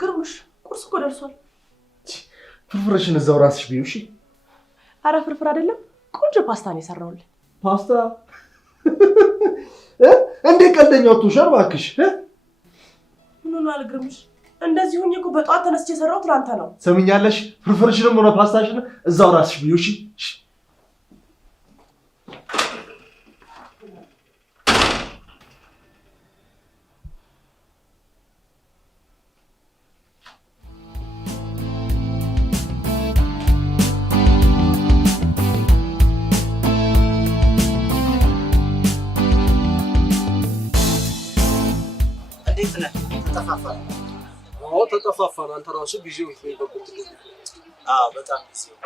ግርምሽ ቁርስ እኮ ደርሷል። ፍርፍርሽን እዛው ራስሽ ቢዩ እሺ። ኧረ ፍርፍር አይደለም ቆንጆ ፓስታ ነው የሰራሁልህ። ፓስታ እንዴ ቀልደኛው ትውሻል እባክሽ። ምን ሆነ ግርምሽ? እንደዚህ ሆኜ እኮ በጧት ተነስቼ የሰራሁት ላንተ ነው። ሰምኛለሽ? ፍርፍርሽንም ሆነ ፓስታሽን እዛው ራስሽ ቢዩ እሺ። ተጠፋፋን። አንተ ራሱ ቢዚው ይፈይበቁት። በጣም ቢዚው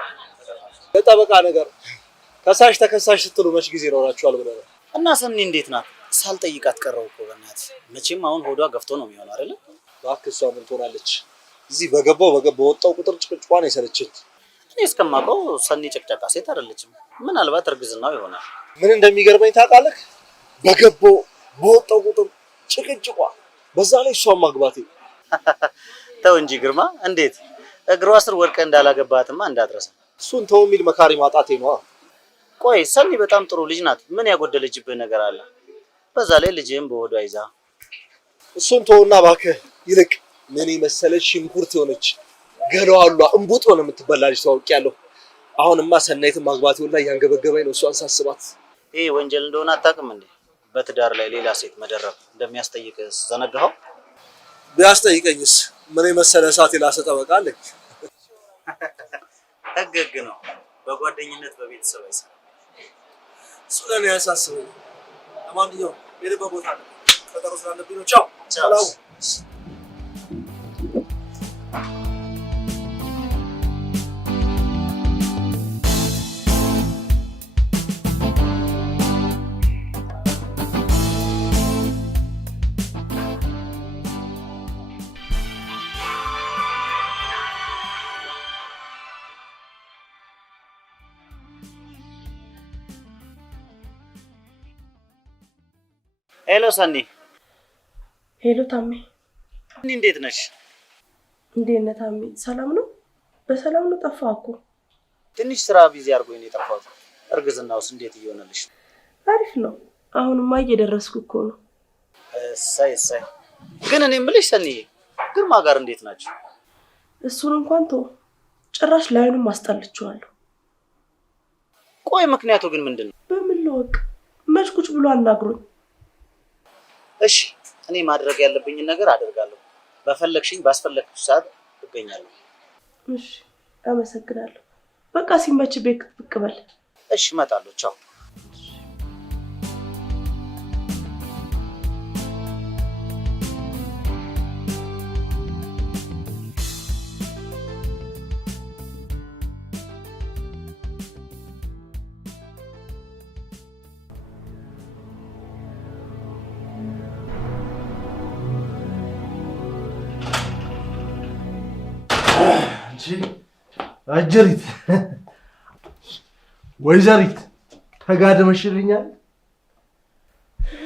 ለጠበቃ ነገር ከሳሽ ተከሳሽ ስትሉ መች ጊዜ ይኖራችኋል ብለህ እና ሰኒ እንዴት ናት? ሳልጠይቃት ቀረው እኮ በእናትህ። መቼም አሁን ሆዷ ገፍቶ ነው የሚሆነው አይደል? እባክህ እሷ ምን ትሆናለች? እዚህ በገባው ወጣው ቁጥር ጭቅጭቋን የሰለችኝ። እኔ እስከማውቀው ሰኒ ጨቅጨቃ ሴት አይደለችም። ምናልባት እርግዝናው ይሆናል። ምን እንደሚገርመኝ ታውቃለህ? በገባው በወጣው ቁጥር ጭቅጭቋ፣ በዛ ላይ እሷን ማግባቴ። ተው እንጂ ግርማ፣ እንዴት እግሯ ስር ወድቀህ እንዳላገባትማ እንዳትረሳ። እሱን ተው የሚል መካሪ ማጣቴ ነው። ቆይ ሰኒ በጣም ጥሩ ልጅ ናት። ምን ያጎደለችብህ ነገር አለ? በዛ ላይ ልጅህም በሆዷ ይዛ። እሱን ተውና እባክህ፣ ይልቅ ምን መሰለሽ ሽንኩርት የሆነች ገለዋሏ እንቡጥ ሆነ የምትበላ ልጅ ታውቂያለሁ። አሁንማ ሰናይትን ማግባቴ ሁላ እያንገበገበኝ ነው እሷን ሳስባት። ይሄ ወንጀል እንደሆነ አታውቅም እንዴ? በትዳር ላይ ሌላ ሴት መደረብ እንደሚያስጠይቅህ ዘነጋኸው? ቢያስጠይቀኝስ ምን መሰለ እሳት የላሰ ጠበቃ አለኝ። ህግ ነው። በጓደኝነት በቤተሰብ አይሰራም። እሱ ለኔ ያሳስበኝ። ለማንኛውም የልበ ቦታ ነው። ቀጠሮ ስላለብኝ ነው። ቻው ቻው። ሄሎ ሰኒ። ሄሎ ታሜ። እንዴት ነሽ? እንዴት ነህ ታሜ? ሰላም ነው? በሰላም ነው? ጠፋህ እኮ። ትንሽ ስራ ቢዚ አድርጎኝ ነው የጠፋሁት። እርግዝናውስ እንዴት እየሆነልሽ? አሪፍ ነው። አሁንማ እየደረስኩ እኮ ነው። እሰይ። ግን እኔ የምልሽ ሰኒ፣ ግርማ ጋር እንዴት ናችሁ? እሱን እንኳን ተው፣ ጭራሽ ላይኑም አስጠልቼዋለሁ። ቆይ ምክንያቱ ግን ምንድነው? በምን ልወቅ? መች ቁጭ ብሎ አናግሮኝ። እሺ እኔ ማድረግ ያለብኝን ነገር አደርጋለሁ። በፈለግሽኝ ባስፈለግሽ ሰዓት እገኛለሁ። እሺ አመሰግናለሁ። በቃ ሲመች ቤት ብቅ በል። እሺ እመጣለሁ። ቻው። አጀሪት ወይዘሪት ተጋደመሽልኛል።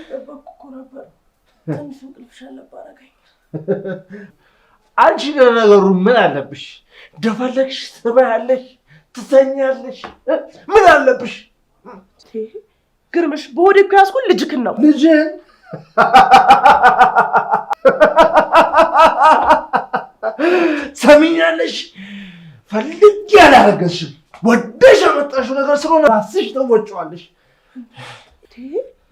ጠበቅኩ እኮ ነበር። ትንሽ እንቅልፍ ሸለብ አደረገኝ። አንቺ ለነገሩ ምን አለብሽ? እንደፈለግሽ ትበያለሽ፣ ትተኛለሽ። ምን አለብሽ? ግርምሽ በወዴ እኮ ያዝኩን ልጅክን ነው። ልጅን ሰሚኛለሽ? ፈልጌ ያላረገሽም ወደሽ ያመጣሽው ነገር ስለሆነ ራስሽ ተወጪዋለሽ።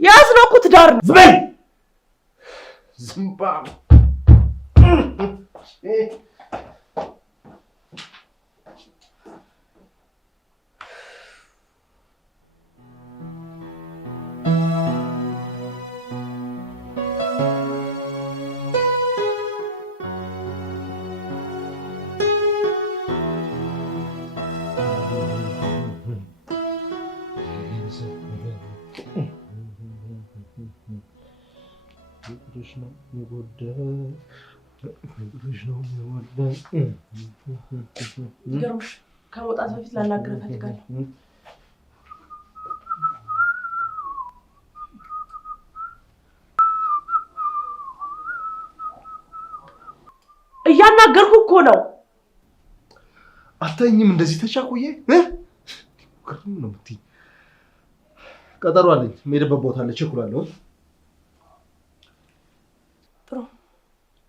ያዝነው እኮ ትዳር ነው። ዝበይ ዝምባም ግርምሽ ከመውጣት በፊት ላናግርህ እፈልጋለሁ። እያናገርኩ እኮ ነው። አታኝም እንደዚህ ተቻኩዬ ግርም ነው የምትይኝ። ቀጠሮ አለኝ፣ የምሄድበት ቦታ አለ፣ እቸኩላለሁ። ጥሩ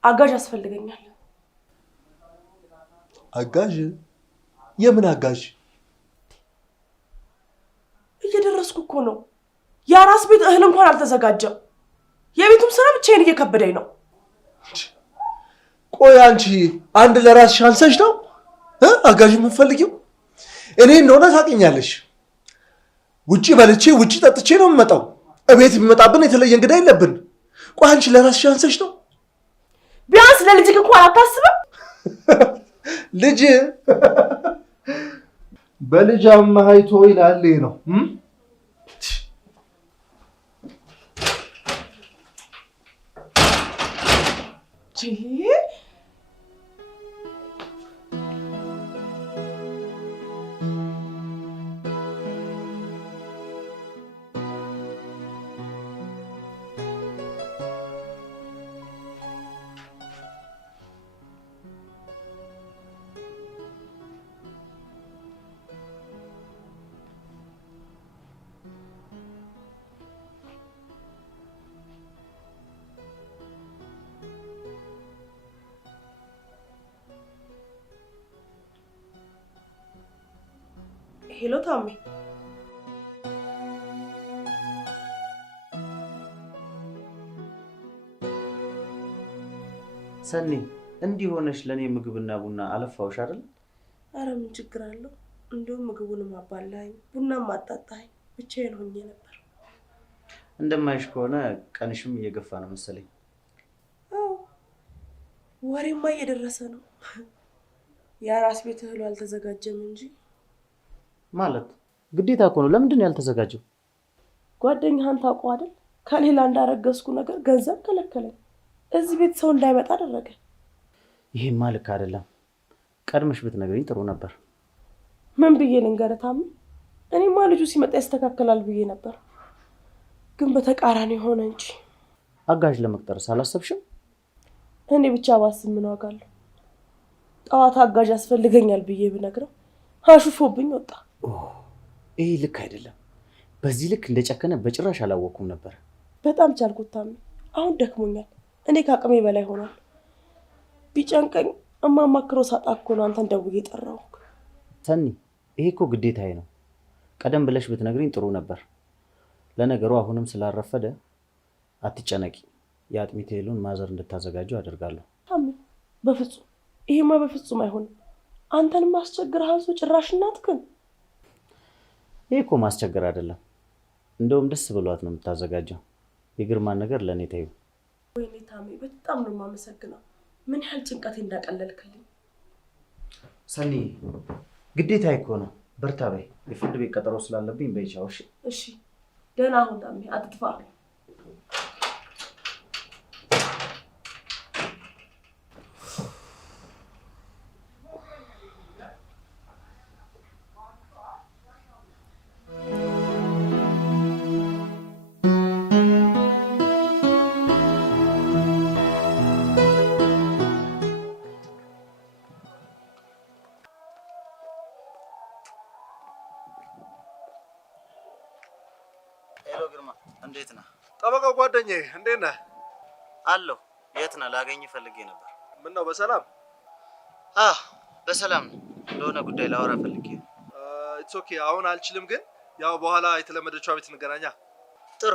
አጋዥ ያስፈልገኛል። አጋዥ? የምን አጋዥ? እየደረስኩ እኮ ነው። የአራስ ቤት እህል እንኳን አልተዘጋጀም። የቤቱም ስራ ብቻዬን እየከበደኝ ነው። ቆይ አንቺ አንድ ለራስሽ አንሰሽ ነው አጋዥ የምትፈልጊው? እኔ እንደሆነ ታውቂኛለሽ። ውጪ በልቼ ውጪ ጠጥቼ ነው የምመጣው። እቤት የሚመጣብን የተለየ እንግዳ የለብን። ቆይ አንቺ ለራስሽ አንሰሽ ነው? ቢያንስ ለልጅክ እንኳን አታስብም? ልጅ በልጅ አማሃይቶ ይላል ነው። ሄሎ ታሜ። ሰኒ እንዲህ ሆነሽ ለኔ ምግብና ቡና አለፋውሽ አይደል? አረ ምን ችግር አለው? እንደውም ምግቡንም አባላኝ ቡናም አጣጣኝ። ብቻዬን ሆኜ ነበር። እንደማይሽ ከሆነ ቀንሽም እየገፋ ነው መሰለኝ። አዎ ወሬማ እየደረሰ ነው። የአራስ ቤት እህሉ አልተዘጋጀም እንጂ። ማለት ግዴታ እኮ ነው። ለምንድን ነው ያልተዘጋጀው? ጓደኛህን ታውቀው አይደል? ከሌላ እንዳረገዝኩ ነገር ገንዘብ ከለከለኝ። እዚህ ቤት ሰው እንዳይመጣ አደረገ። ይሄማ ልክ አይደለም። ቀድመሽ ብትነግሪኝ ጥሩ ነበር። ምን ብዬ ልንገርህ ታሜ? እኔማ ልጁ ሲመጣ ያስተካክላል ብዬ ነበር፣ ግን በተቃራኒ ሆነ እንጂ። አጋዥ ለመቅጠርስ አላሰብሽም? እኔ ብቻ ባስብ ምን ዋጋ አለው? ጠዋት አጋዥ ያስፈልገኛል ብዬ ብነግረው አሹፎብኝ ወጣ። ይሄ ልክ አይደለም። በዚህ ልክ እንደጨከነ በጭራሽ አላወኩም ነበር። በጣም ቻልኩት ታሜ። አሁን ደክሞኛል። እኔ ከአቅሜ በላይ ሆኗል። ቢጨንቀኝ እማማክረው ሳጣ እኮ ነው አንተን ደውዬ ጠራሁህ። ሰኒ ይሄ እኮ ግዴታዬ ነው። ቀደም ብለሽ ብትነግሪኝ ጥሩ ነበር። ለነገሩ አሁንም ስላረፈደ አትጨነቂ። የአጥሚት እህሉን ማዘር እንድታዘጋጀው አደርጋለሁ። ታሜ በፍጹም ይሄማ በፍጹም አይሆንም። አንተንም ማስቸገር አንሶ ጭራሽ እናትክን። ይሄ እኮ ማስቸገር አይደለም። እንደውም ደስ ብሏት ነው የምታዘጋጀው። የግርማን ነገር ለእኔ ተይው። ወይኔ ታሜ በጣም ነው የማመሰግነው። ምን ያህል ጭንቀቴ እንዳቀለልክልኝ። ሰኒ ግዴታዬ እኮ ነው። በርታ በይ። የፍርድ ቤት ቀጠሮ ስላለብኝ በይ ቻው። እሺ ደህና ሁን ታሜ፣ አትጥፋ። ሄሎ ግርማ፣ እንዴት ነህ? ጠበቃው ጓደኛዬ እንዴት ነህ? አለሁ። የት ነህ? ላገኝ ፈልጌ ነበር። ምን ነው በሰላም? በሰላም ነው። ለሆነ ጉዳይ ላወራ ፈልጌ ነው። ኢትስ ኦኬ። አሁን አልችልም፣ ግን ያው በኋላ የተለመደችው ቤት እንገናኛ። ጥሩ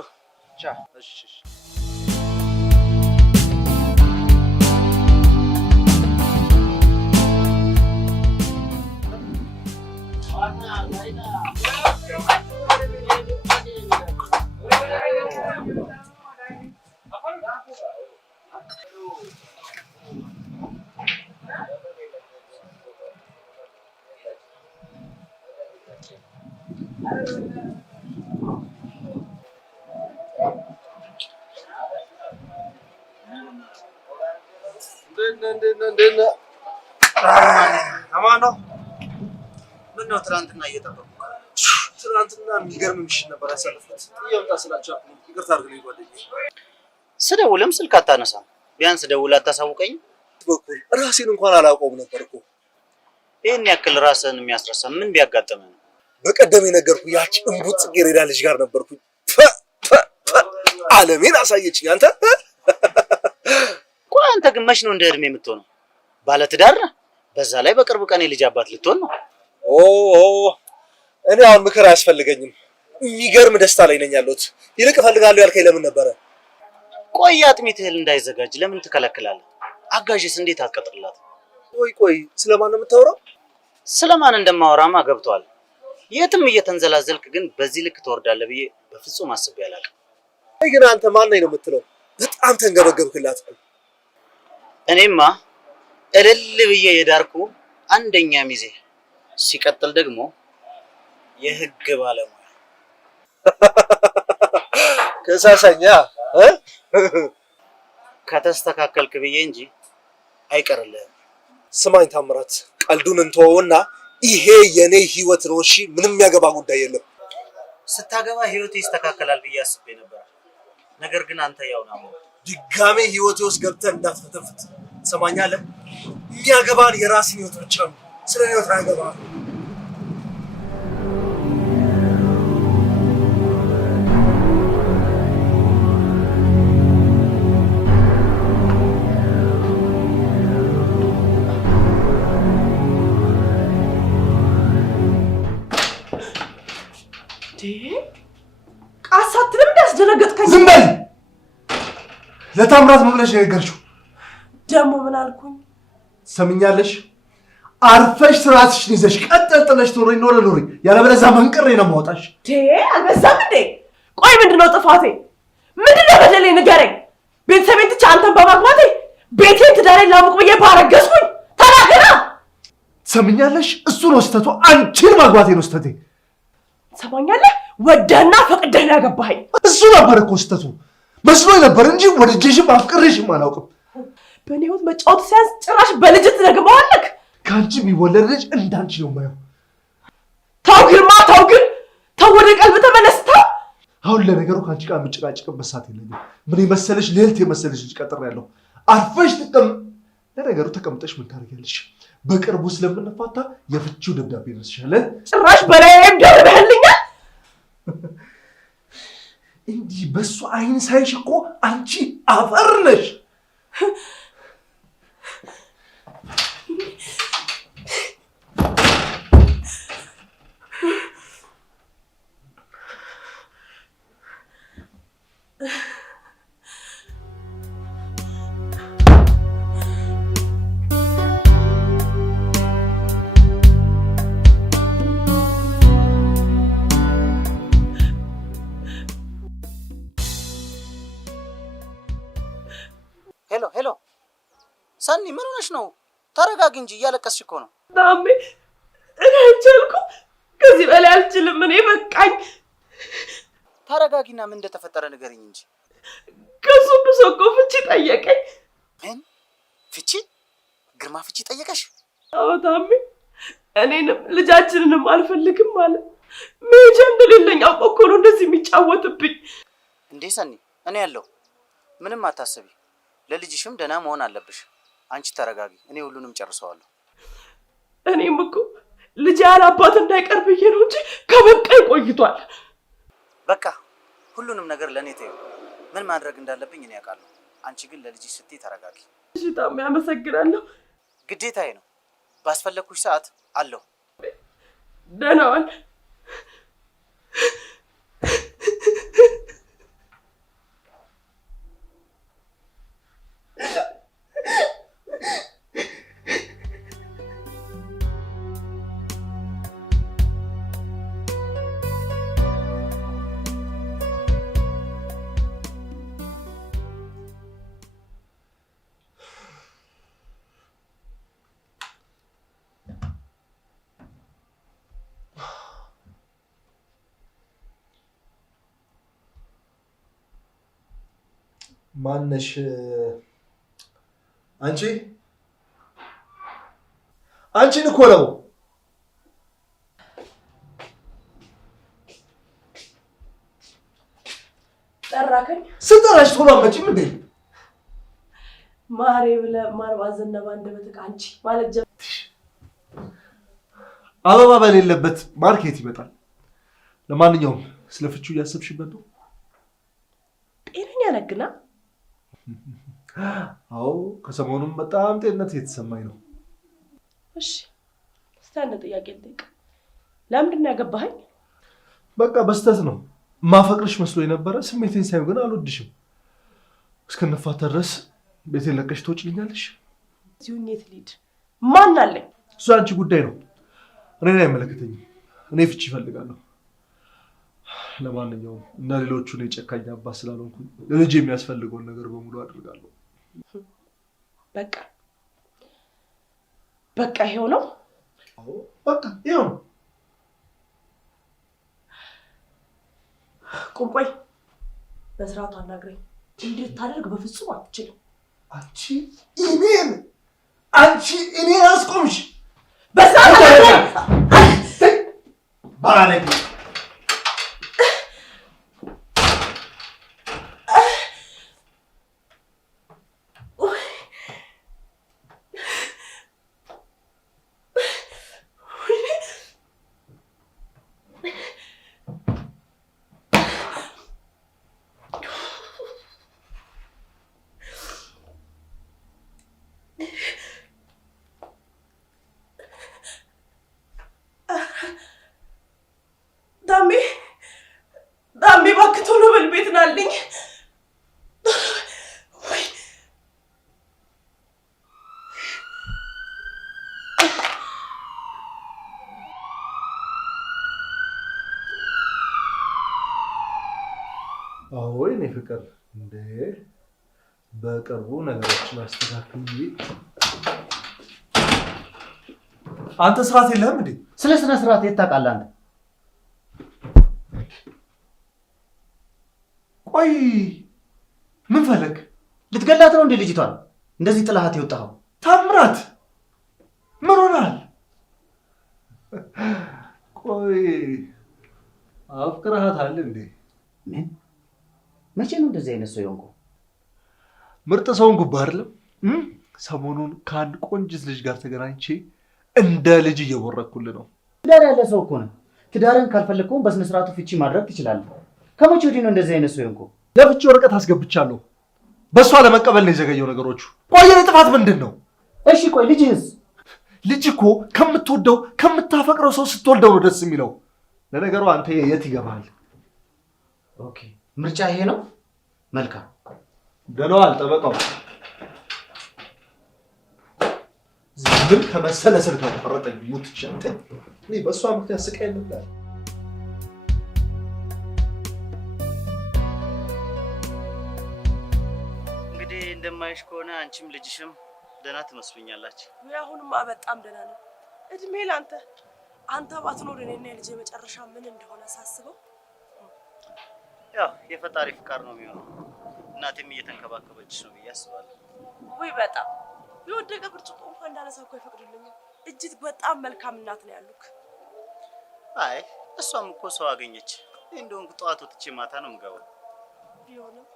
ቻው። እሺ። እንዴት ነህ? አማን ነው? ምነው ትናንትና እየጠበቁ? ትናንትና የሚገርም ምሽት ነበር ያሳለፍኩት። እየወጣ ስላቸው ይቅርታ አድርግልኝ ጓደኛዬ። ስደውልም ስልክ አታነሳም። ቢያንስ ደውል አታሳውቀኝም? በኩል ራሴን እንኳን አላውቀውም ነበር እኮ። ይህን ያክል ራስህን የሚያስረሳ ምን ቢያጋጥምህ ነው? በቀደም የነገርኩህ ያቺ እንቡጥ ጽጌረዳ ልጅ ጋር ነበርኩኝ። ዓለሜን አሳየችኝ። አንተ ቆይ አንተ ግን መች ነው እንደ እድሜ የምትሆነው? ባለትዳር ነህ፣ በዛ ላይ በቅርብ ቀን የልጅ አባት ልትሆን ነው። እኔ አሁን ምክር አያስፈልገኝም። የሚገርም ደስታ ላይ ነኝ ያለሁት። ይልቅ እፈልጋለሁ ያልከኝ ለምን ነበረ? ቆይ አጥሚት እህል እንዳይዘጋጅ ለምን ትከለክላለህ? አጋዥስ እንዴት አትቀጥርላት? ቆይ ስለማን ነው የምታወራው? ስለማን እንደማወራማ ገብቷል። የትም እየተንዘላዘልክ ግን በዚህ ልክ ትወርዳለህ ብዬ በፍጹም አስቤ አላውቅም። ግን አንተ ማን ነኝ ነው የምትለው? በጣም ተንገበገብክላት። እኔማ እልል ብዬ የዳርኩ አንደኛ ሚዜ፣ ሲቀጥል ደግሞ የህግ ባለሙያ። ከሳሳኛ ከተስተካከልክ ብዬ እንጂ አይቀርልህም። ስማኝ ታምራት፣ ቀልዱን እንተወውና ይሄ የኔ ህይወት ነው። እሺ፣ ምንም የሚያገባ ጉዳይ የለም። ስታገባ ህይወት ይስተካከላል ብዬ አስቤ ነበር። ነገር ግን አንተ ያው ነው። ድጋሜ ህይወቴ ውስጥ ገብተህ እንዳትፈተፍት። ሰማኛለህ? የሚያገባን የራስን ህይወት ብቻ ነው። ስለ ህይወት አያገባህም። ቃሳትንም እንዳስደነገጥከኝ። ዝም በል። ለታምራት ምን ብለሽ ነው የነገርሽው? ደግሞ ምን አልኩኝ? ሰምኛለሽ? አርፈሽ ስራትሽን ይዘሽ ቀጥለሽ ኖሪ። ያለበለዚያ መንቅሬ ነው የማወጣሽ። አልበዛም እንዴ? ቆይ ምንድነው ጥፋቴ? ምንድነው በደሌ? ንገረኝ። ቤተሰቤን ትቼ አንተን በማግባቴ ቤቴን ትዳሬን ላሙቅ ብዬ ባረገዝኩኝ? ተናገራ። ሰምኛለሽ? እሱ ነው ስህተቱ። አንቺን ማግባቴ ነው ስህተቴ። ሰማኛለህ? ወደህና ፈቅደህ ነው ያገባኸኝ። እሱ ነበር እኮ ስህተቱ። መስሎኝ ነበር እንጂ ወድጄሽም አፍቅሬሽም አላውቅም። በእኔ ህይወት መጫወት ሲያንስ ጭራሽ በልጅ ትረግመዋለህ። ከአንቺ የሚወለድ ልጅ እንዳንቺ ነው የማየው። ተው ግርማ፣ ተው ግን ተው፣ ወደ ቀልብ ተመለስ። ተው። አሁን ለነገሩ ከአንቺ ጋር የምጨቃጭቅበት ሰዓት የለኝም። ምን የመሰለሽ ልዕልት የመሰለሽ ልጅ ቀጥሬያለሁ። አርፈሽ ለነገሩ ተቀምጠሽ ምን ታደርጊያለሽ? በቅርቡ ስለምንፋታ የፍቺው ደብዳቤ ይመስልሻል? ጭራሽ በላይም ደርበህልኛል። እንዲህ በሱ አይን ሳይሽ እኮ አንቺ አፈር ነሽ። ሄሎ ሰኒ፣ ምን ሆነሽ ነው? ተረጋጊ እንጂ እያለቀስሽ እኮ ነው። ታሜ፣ እኔ አልቻልኩም። ከዚህ በላይ አልችልም። እኔ በቃኝ። ተረጋጊና ምን እንደተፈጠረ ንገሪኝ እንጂ። ከሱ ብሶ እኮ ፍቺ ጠየቀኝ። ምን ፍቺ? ግርማ ፍቺ ጠየቀሽ? አዎ ታሜ፣ እኔንም ልጃችንንም አልፈልግም ማለት መሄጃ እንደሌለኝ አውቆ እኮ ነው እንደዚህ የሚጫወትብኝ። እንዴ ሰኒ፣ እኔ ያለው ምንም አታስቢ። ለልጅሽም ደህና መሆን አለብሽ። አንቺ ተረጋጊ፣ እኔ ሁሉንም ጨርሰዋለሁ። እኔም እኮ ልጅ ያለ አባት እንዳይቀር ብዬ ነው እንጂ ከበቃኝ ቆይቷል። በቃ ሁሉንም ነገር ለእኔ ተይው። ምን ማድረግ እንዳለብኝ እኔ ያውቃለሁ። አንቺ ግን ለልጅሽ ስትይ ተረጋጊ። እሺ ታሜ፣ አመሰግናለሁ። ግዴታዬ ነው። ባስፈለግኩሽ ሰዓት አለሁ። ደህና ዋል። ማነሽ? አንቺን እኮ ነው። ጠራከኝ? ስጠራሽ ቶሎ አትመጪም እንዴ? ማሬ ብለህ ማር ባዘነባ እንደበተካ አንቺ ማለት ጀምር። አበባ በሌለበት ማርኬት ይመጣል። ለማንኛውም ስለ ፍቹ እያሰብሽበት ነው? ጤነኛ ነግና? አዎ ከሰሞኑም በጣም ጤንነት እየተሰማኝ ነው። እሺ እስቲ አንድ ጥያቄ ልጠይቅ። ለምንድን ነው ያገባኸኝ? በቃ በስተት ነው። ማፈቅርሽ መስሎ የነበረ ስሜቴን ሳይሆን ግን አልወድሽም። እስከነፋታ ድረስ ቤቴን ለቀሽ ትወጪልኛለሽ? እዚሁኝ የት ልሂድ? ማን አለኝ? እሱ አንቺ ጉዳይ ነው፣ እኔን አይመለከተኝም። እኔ ፍቺ እፈልጋለሁ። ለማንኛውም እና ሌሎቹን የጨካኝ አባት ስላልሆንኩ ለልጅ የሚያስፈልገውን ነገር በሙሉ አድርጋለሁ። በቃ ይሄው ነው። በቃ ይሄው ነው። ቁም ቆይ፣ በስርዓቱ አናግረኝ። እንድታደርግ በፍጹም አትችልም። አንቺ እኔን አስቆምሽ። በስርዓቱ ባለጌ ዳሜ እባክህ ቶሎ በል፣ ቤት ናልኝ። አዎ የኔ ፍቅር፣ እንዴ በቅርቡ ነገሮችን አስተካክዬ። አንተ ስርዓት የለህም እንዴ? ስለ ስነ ስርዓት የት ታውቃለህ አንተ? ቆይ ምን ፈለግ? ልትገላት ነው እንዴ ልጅቷን? እንደዚህ ጥላሃት የወጣኸው? ታምራት ምን ሆናል? ቆይ አፍቅረሃታል እንዴ? ምን? መቼ ነው እንደዚህ አይነት ሰው የሆንኩ? ምርጥ ሰውን ጉባ አይደለም። ሰሞኑን ከአንድ ቆንጅት ልጅ ጋር ተገናኝቼ እንደ ልጅ እየቦረኩልህ ነው። ትዳር ያለ ሰው እኮ ነው። ትዳርን ካልፈለግከውም በስነ ስርዓቱ ፍቺ ማድረግ ትችላለህ። ከመቼ ወዲህ ነው እንደዚህ አይነት ሰው የሆንኩ? ለፍቺ ወረቀት አስገብቻለሁ። በእሷ ለመቀበል ነው የዘገየው ነገሮቹ። ቆይ የኔ ጥፋት ምንድን ነው? እሺ ቆይ ልጅህስ? ልጅ እኮ ከምትወደው ከምታፈቅረው ሰው ስትወልደው ነው ደስ የሚለው። ለነገሩ አንተ የት ይገባል? ኦኬ ምርጫ ይሄ ነው። መልካም ደህናዋል ጠበቃው። ዝም ከመሰለ ስልክ ተፈረጠኝ ሙት ቸንተ እኔ በእሷ ምክንያት ስቃይ ነበር። እንግዲህ እንደማይሽ ከሆነ አንቺም ልጅሽም ደህና ትመስሉኛላችሁ። አሁንማ በጣም ደህና ነው። እድሜ ላንተ። አንተ ባትኖር እኔና የልጄ መጨረሻ ምን እንደሆነ ሳስበው ያው የፈጣሪ ፍቃድ ነው የሚሆነው። እናቴም እየተንከባከበችሽ ነው ብዬ አስባለሁ። ወይ በጣም የወደቀ ብርጭቆ እንኳን እንዳነሳ እኮ አይፈቅዱልኝም። እጅግ በጣም መልካም እናት ነው ያሉክ። አይ እሷም እኮ ሰው አገኘች። እንደውም ጠዋት ወጥቼ ማታ ነው የምገባው። ቢሆንም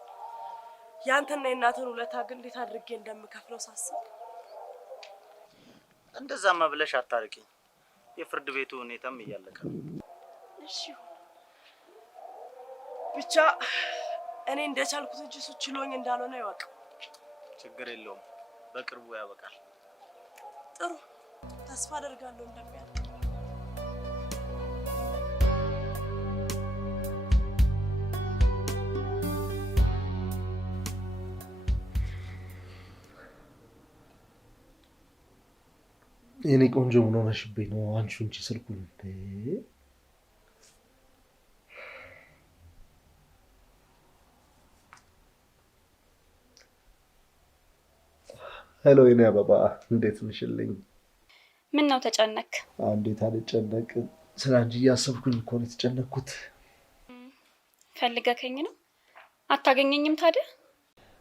ያንተና የእናትህን ውለታ ግን እንዴት አድርጌ እንደምከፍለው ሳስብ። እንደዛማ ብለሽ አታርቂኝ። የፍርድ ቤቱ ሁኔታም እያለቀ ነው። እሺ ብቻ እኔ እንደቻልኩት እንጂ እሱ ችሎኝ እንዳልሆነ ይወቅ። ችግር የለውም፣ በቅርቡ ያበቃል። ጥሩ ተስፋ አደርጋለሁ እንደሚያልቅ። የኔ ቆንጆ ምን ሆነሽብኝ ነው? አንቺ እንጂ ስልኩን ሄሎ የኔ አበባ እንዴት ነሽልኝ? ምን ነው ተጨነክ? እንዴት አልጨነቅ፣ ስለ አንቺ እያሰብኩኝ እኮ ነው የተጨነቅኩት። ፈልገከኝ ነው? አታገኘኝም ታዲያ?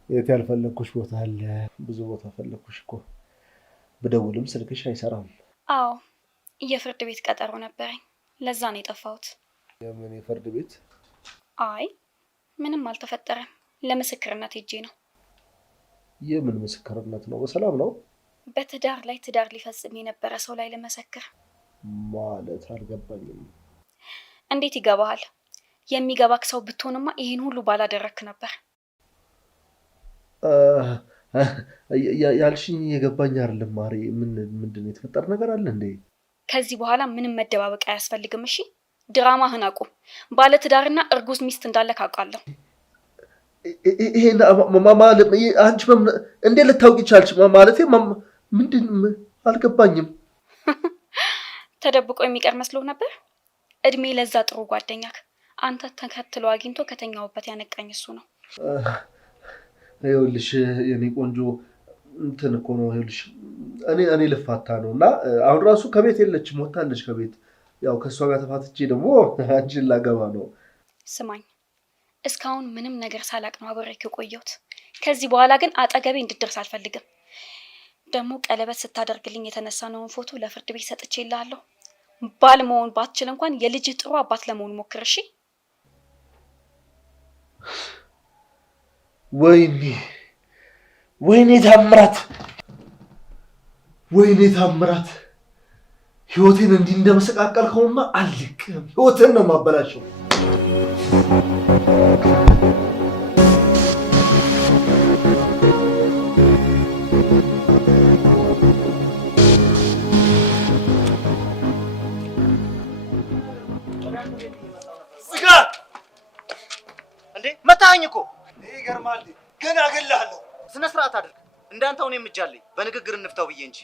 የት ያልፈለግኩሽ ቦታ አለ? ብዙ ቦታ ፈለግኩሽ እኮ። ብደውልም ስልክሽ አይሰራም። አዎ የፍርድ ቤት ቀጠሮ ነበረኝ፣ ለዛ ነው የጠፋሁት። የምን የፍርድ ቤት? አይ ምንም አልተፈጠረም፣ ለምስክርነት ሄጄ ነው። የምን ምስክርነት ነው? በሰላም ነው? በትዳር ላይ ትዳር ሊፈጽም የነበረ ሰው ላይ ለመሰክር ማለት አልገባኝም። እንዴት ይገባሃል? የሚገባክ ሰው ብትሆንማ ይሄን ሁሉ ባላደረክ ነበር። ያልሽኝ የገባኝ አይደለም ማሪ። ምንድን ነው የተፈጠረ ነገር አለ እንዴ? ከዚህ በኋላ ምንም መደባበቅ አያስፈልግም። እሺ ድራማህን አቁም። ባለትዳርና እርጉዝ ሚስት እንዳለ ካውቃለሁ። ይሄን ማለት አንቺ እንዴት ልታውቂ ቻልሽ? ማለቴ ምንድን አልገባኝም። ተደብቆ የሚቀር መስሎ ነበር። እድሜ ለዛ ጥሩ ጓደኛክ አንተ ተከትሎ አግኝቶ ከተኛውበት ያነቃኝ እሱ ነው። ይኸውልሽ የኔ ቆንጆ እንትን እኮ ነው። ይኸውልሽ እኔ ልፋታ ነው እና አሁን ራሱ ከቤት የለችም፣ ወጣለች ከቤት። ያው ከእሷ ጋር ተፋትቼ ደግሞ አንቺን ላገባ ነው። ስማኝ፣ እስካሁን ምንም ነገር ሳላቅ ነው አብሬክ የቆየሁት። ከዚህ በኋላ ግን አጠገቤ እንድትደርስ አልፈልግም። ደግሞ ቀለበት ስታደርግልኝ የተነሳነውን ፎቶ ለፍርድ ቤት ሰጥቼልሃለሁ። ባል መሆን ባትችል እንኳን የልጅህ ጥሩ አባት ለመሆን ሞክር። እሺ? ወይኔ ታምራት፣ ወይኔ ታምራት፣ ህይወቴን እንዲህ እንደመሰቃቀልከውማ አልልቅም። ህይወትን ነው ማበላሸው። መታኝ እኮ ይገርማል። ገና እገልሃለሁ። ስነ ስርዓት አድርግ። እንዳንተው እኔም እጃለኝ በንግግር እንፍታው ብዬ እንጂ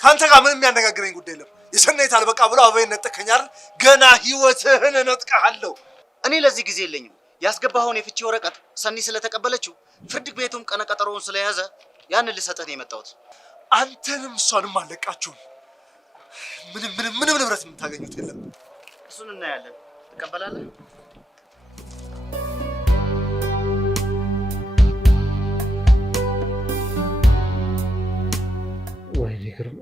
ካንተ ጋር ምንም የሚያነጋግረኝ ጉዳይ የለም። የሰናይት አልበቃ ብሎ አበይን ነጠቀኝ አይደል? ገና ህይወትህን እነጥቀሃለሁ። እኔ ለዚህ ጊዜ የለኝም። ያስገባኸውን የፍቺ ወረቀት ሰኒ ስለተቀበለችው ፍርድ ቤቱም ቀነቀጠሮውን ስለያዘ ያን ልሰጥህ ነው የመጣሁት። አንተንም እሷንም አለቃችሁም። ምንም ንብረት የምታገኙት የለም። እሱን እናያለን። ትቀበላለህ? ወይኔ ግርማ፣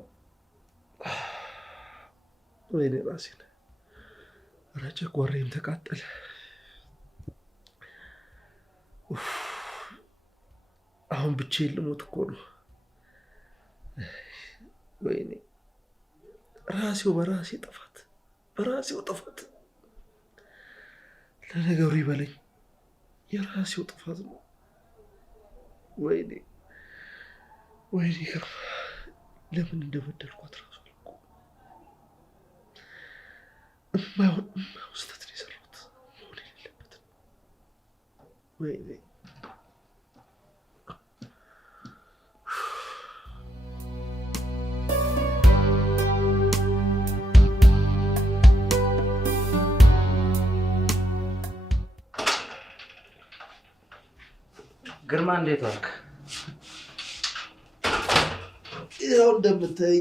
ወይኔ ራሴን፣ ኧረ ጨጓራዬም ተቃጠለ። አሁን ብቻዬን ልሞት እኮ ነው። ወይኔ በራሴው ጥፋት። ለነገሩ ይበለኝ፣ የራሴው ጥፋት ነው። ወይኔ ግርማ፣ ለምን እንደበደልኳት ራሱ አልኩ። የማይሆን ስህተት ነው የሰራሁት፣ መሆን የሌለበትም። ወይኔ ግርማ፣ እንዴት ዋልክ? ያው እንደምታይ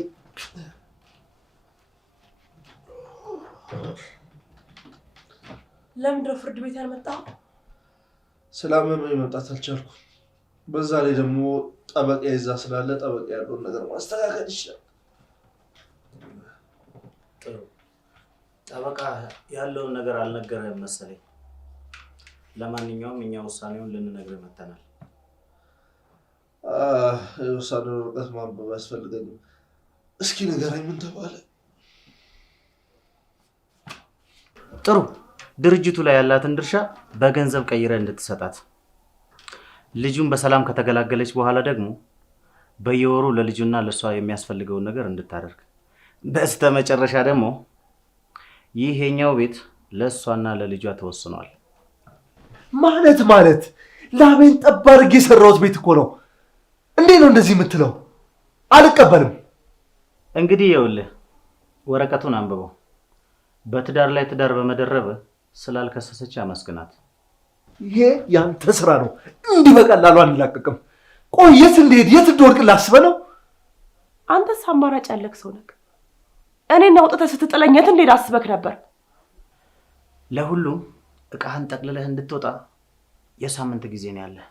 ለምንድነው ፍርድ ቤት ያልመጣው? ስላመመኝ መምጣት አልቻልኩም። በዛ ላይ ደግሞ ጠበቃ ይዛ ስላለ ጠበቃ ያለውን ነገር ማስተካከል ይችላል። ጥሩ። ጠበቃ ያለውን ነገር አልነገረህም መሰለኝ። ለማንኛውም እኛ ውሳኔውን ልንነግርህ መጥተናል። የውሳኔውን ወረቀት ማንበብ አያስፈልገኝም። እስኪ ንገረኝ፣ ምን ተባለ? ጥሩ። ድርጅቱ ላይ ያላትን ድርሻ በገንዘብ ቀይረህ እንድትሰጣት፣ ልጁን በሰላም ከተገላገለች በኋላ ደግሞ በየወሩ ለልጁና ለሷ የሚያስፈልገውን ነገር እንድታደርግ፣ በስተመጨረሻ ደግሞ ይሄኛው ቤት ለሷና ለልጇ ተወስኗል። ማለት ላቤን ጠብ አድርጌ የሰራሁት ቤት እኮ ነው። እንዴት ነው እንደዚህ የምትለው? አልቀበልም። እንግዲህ ይኸውልህ ወረቀቱን አንብበው። በትዳር ላይ ትዳር በመደረብ ስላልከሰሰች አመስግናት። ይሄ ያንተ ስራ ነው። እንዲህ በቀላሉ አንላቀቅም። ቆይ የት እንደወድቅ ላስበህ ነው? አንተስ አማራጭ ያለክ ሰው ነህ። እኔን አውጥተህ ስትጥለኝ የት እንደሄድ አስበክ ነበር? ለሁሉም እቃህን ጠቅልለህ እንድትወጣ የሳምንት ጊዜ ነው ያለህ።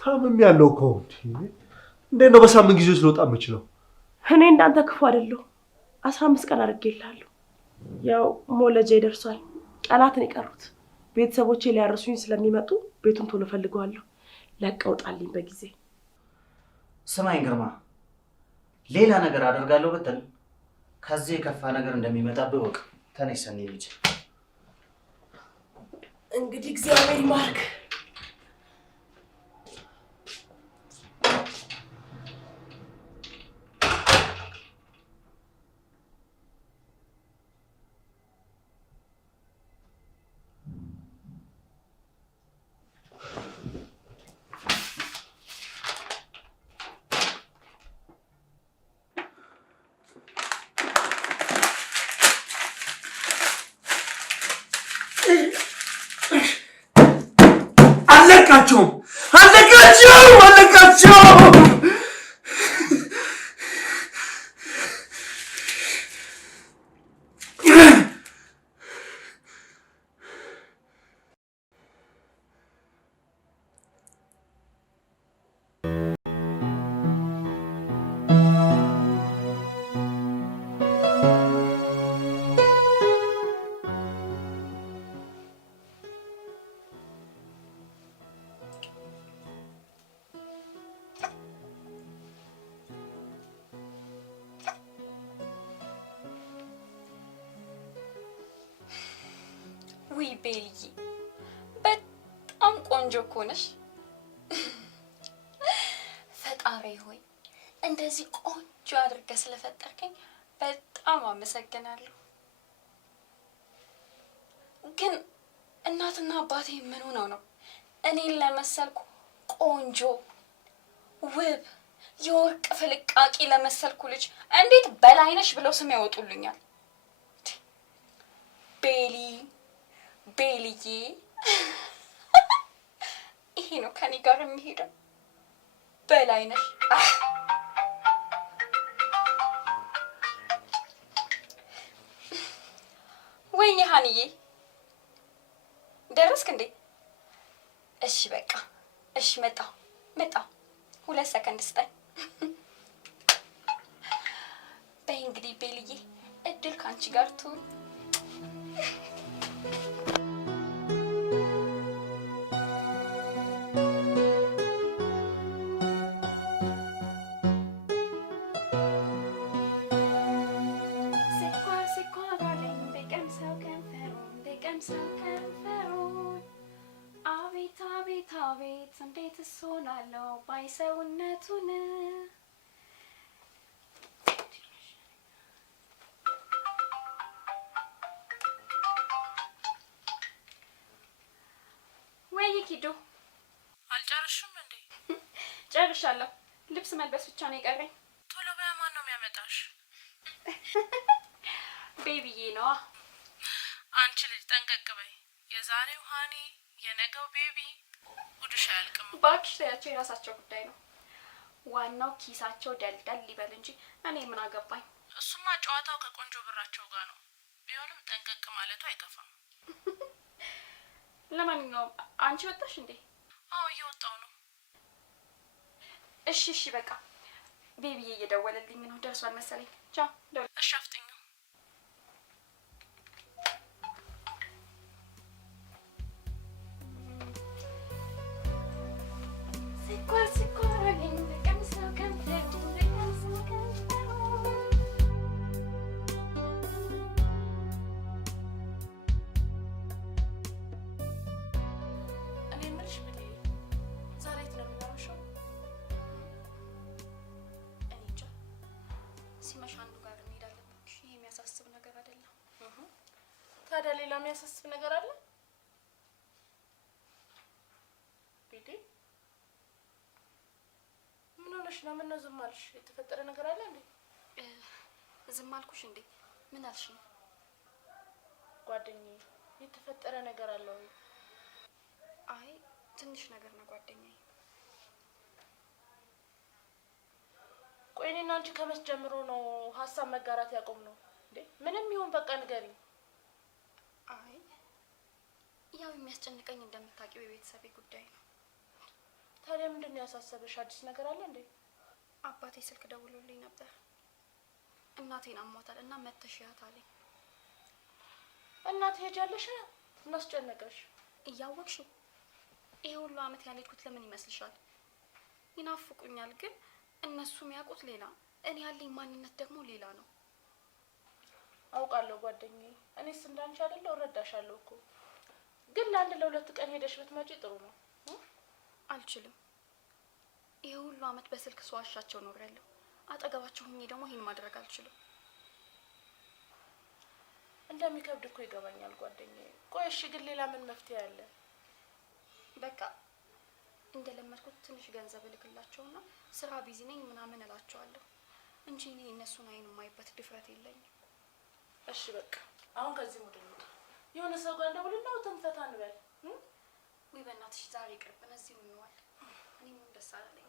ታምም ያለው እኮ እንዴት ነው በሳምንት ጊዜ ውስጥ ልወጣ የምችለው? እኔ እንዳንተ ክፉ አይደለሁ። 15 ቀን አድርጌልሃለሁ። ያው ሞለጃ ይደርሷል። ቀናትን የቀሩት ቤተሰቦቼ ሊያርሱኝ ስለሚመጡ ቤቱን ቶሎ ፈልገዋለሁ። ለቀውጣልኝ በጊዜ ስማኝ ግርማ፣ ሌላ ነገር አደርጋለሁ ብትል ከዚህ የከፋ ነገር እንደሚመጣብህ ወቅ። ተነሽ ሰኒ ልጅ። እንግዲህ እግዚአብሔር ይማርክ። አለቃቸው። ውይ ቤልዬ በጣም ቆንጆ እኮ ነሽ። ፈጣሪ ሆይ እንደዚህ ቆንጆ አድርገህ ስለፈጠርከኝ በጣም አመሰግናለሁ። ግን እናትና አባቴ ምን ሆነው ነው እኔን ለመሰልኩ ቆንጆ ውብ የወርቅ ፍልቃቂ ለመሰልኩ ልጅ እንዴት በላይነሽ ብለው ስም ያወጡልኛል? ቤልዬ ይሄ ነው ከኔ ጋር የሚሄደው። በላይነሽ ወይ ሀንዬ ደረስክ እንዴ? እሺ በቃ እሺ፣ መጣሁ 2 ሰከንድ ስጠኝ። በይ እንግዲህ ቤልዬ እድል ካንቺ ጋር ትሁን። አቤት እንዴት እሶናለሁ ባይሰውነቱን ወይ ኪዱ አልጨርሽም እንዴ? ጨርሻለሁ። ልብስ መልበስ ብቻ ነው የቀረኝ። ቶሎ በያ። ማን ነው የሚያመጣሽ? ቤቢዬ ነዋ። አንቺ ልጅ ጠንቀቅ በይ። የዛሬው ሃኒ የነገው ቤቢ ጉድሽ አያልቅም። እባክሽ ተያቸው፣ የራሳቸው ጉዳይ ነው። ዋናው ኪሳቸው ደልደል ሊበል እንጂ እኔ ምን አገባኝ። እሱማ ጨዋታው ከቆንጆ ብራቸው ጋር ነው። ቢሆንም ጠንቀቅ ማለቱ አይከፋም። ለማንኛውም አንቺ ወጣሽ እንዴ? አዎ እየወጣው ነው። እሺ በቃ ቤቢዬ እየደወለልኝ ነው። ደርሷል መሰለኝ። ቻው። እሺ አፍጥኝ። ስኳር አለኝ በቀምሰው ከንፈር በቀምሰው ከንፈር። እኔ የምልሽ ብሌ ዛሬ የት ነው የምናመሸው? እኔ እንጃ። ሲመሽ አንዱ ጋር እንሄዳለን። እባክሽ፣ ይሄ የሚያሳስብ ነገር አይደለም። ታዲያ ሌላ የሚያሳስብ ነገር አለ? ቤቴ ምን ሆነሽ ነው? ምን ነው ዝም አልሽ? የተፈጠረ ነገር አለ እንዴ? ዝም አልኩሽ እንዴ? ምን አልሽ? ጓደኛዬ የተፈጠረ ነገር አለ ወይ? አይ ትንሽ ነገር ነው ጓደኛዬ። ቆይ እኔና አንቺ ከመች ጀምሮ ነው ሀሳብ መጋራት ያቆም ነው እንዴ? ምንም ይሁን በቃ ንገሪኝ። አይ ያው የሚያስጨንቀኝ እንደምታውቂው የቤተሰቤ ጉዳይ ነው። ታዲያ ምንድን ነው ያሳሰበሽ? አዲስ ነገር አለ እንዴ? አባቴ ስልክ ደውሎልኝ ነበር። እናቴን አሟታል እና መተሽ ያት አለኝ። እናት ሄጃለሽ? እናስጨነቀሽ? እያወቅሽው ይሄ ሁሉ አመት ያልሄድኩት ለምን ይመስልሻል? ይናፍቁኛል፣ ግን እነሱ የሚያውቁት ሌላ፣ እኔ ያለኝ ማንነት ደግሞ ሌላ ነው። አውቃለሁ ጓደኛዬ፣ እኔስ እንዳንቺ አይደለሁ፣ እረዳሻለሁ እኮ። ግን ለአንድ ለሁለት ቀን ሄደሽ ብትመጪ ጥሩ ነው። አልችልም። ይሄ ሁሉ አመት በስልክ ስዋሻቸው ኖሬያለሁ። አጠገባቸው ሆኜ ደግሞ ይሄን ማድረግ አልችልም። እንደሚከብድ እኮ ይገባኛል ጓደኛዬ። ቆይ እሺ፣ ግን ሌላ ምን መፍትሄ አለ? በቃ እንደለመድኩት ትንሽ ገንዘብ እልክላቸውና ስራ ቢዚ ነኝ ምናምን እላቸዋለሁ እንጂ እኔ እነሱን አይን የማይበት ድፍረት የለኝም። እሺ በቃ አሁን ከዚህ ሙድ እንውጣ። የሆነ ሰው ጋር እንደውልና ተንፈታ እንበል። ወይ በእናትሽ ዛሬ ቅርብን እዚሁ እንዋል። እኔ ምን ደስ አላለኝ።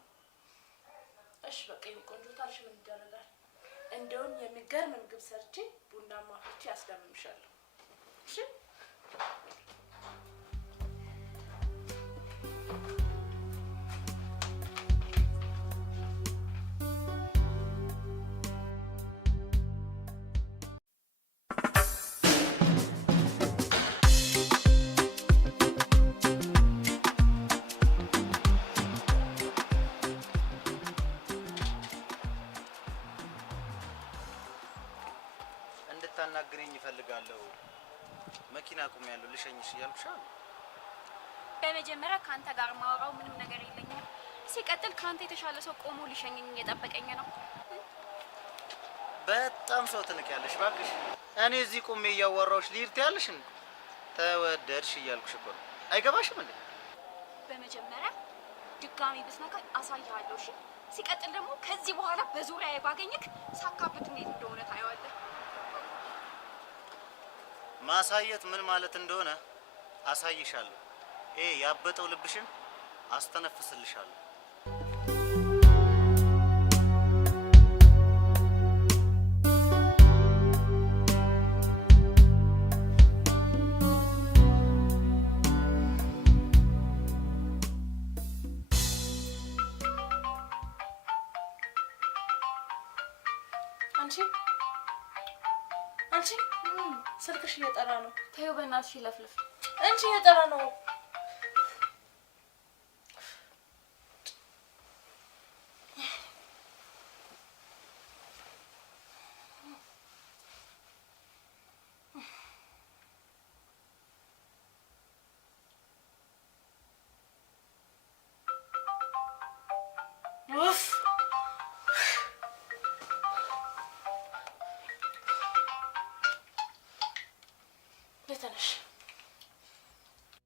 እሺ በቃ የኔ ቆንጆ ታልሽ ምን ይደረጋል? እንደውም የሚገርም ምግብ ሰርቼ ቡና ማፍልቼ ያስደምምሻለሁ። እሺ እንድታናግሪኝ እፈልጋለሁ። መኪና አቁሜያለሁ ልሸኝሽ እያልኩሽ። በመጀመሪያ ካንተ ጋር ማወራው ምንም ነገር የለኝም። ሲቀጥል ካንተ የተሻለ ሰው ቆሞ ሊሸኘኝ እየጠበቀኝ ነው። በጣም ሰው ትንቂያለሽ እባክሽ። እኔ እዚህ ቆሜ እያወራሁሽ ልሂድ ትያለሽ እንዴ? ተወደድሽ እያልኩሽ እኮ ነው። አይገባሽም እንዴ? በመጀመሪያ ድጋሚ ብትነካኝ አሳይሃለሁ። እሺ? ሲቀጥል ደግሞ ከዚህ በኋላ በዙሪያዬ ባገኝክ ሳካብት እንዴት እንደሆነ ታየዋለህ። ማሳየት ምን ማለት እንደሆነ አሳይሻለሁ። ያበጠው ልብሽን አስተነፍስልሻለሁ። አንቺ ስልክሽ እየጠራ ነው። ተይው በእናትሽ ይለፍልፍ። አንቺ እየጠራ ነው።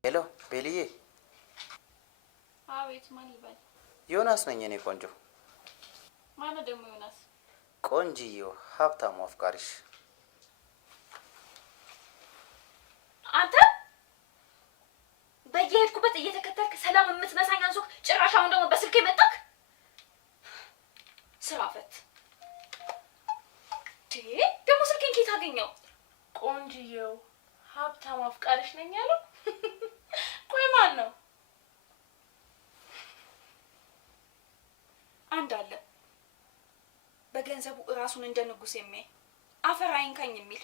ሄሎ ቤልዬ። አቤት፣ ማን ይባል? ዮናስ ነኝ እኔ ቆንጆ። ማን ደግሞ ዮናስ? ቆንጂዬው ሀብታሙ አፍቃሪሽ። አንተ በየሄድኩበት እየተከተልክ ሰላም የምትነሳኝ አንሶ ጭራሽ አሁን ደግሞ በስልክ መጣክ። ስራ ፈት ደግሞ ስልኬን ከየት አገኘው? ቆንጂዬው ሀብታሙ አፍቃሪሽ ነኝ ያለው ቆይ ማን ነው? አንድ አለ በገንዘቡ እራሱን እንደ ንጉስ የሚያይ አፈር አይንካኝ የሚል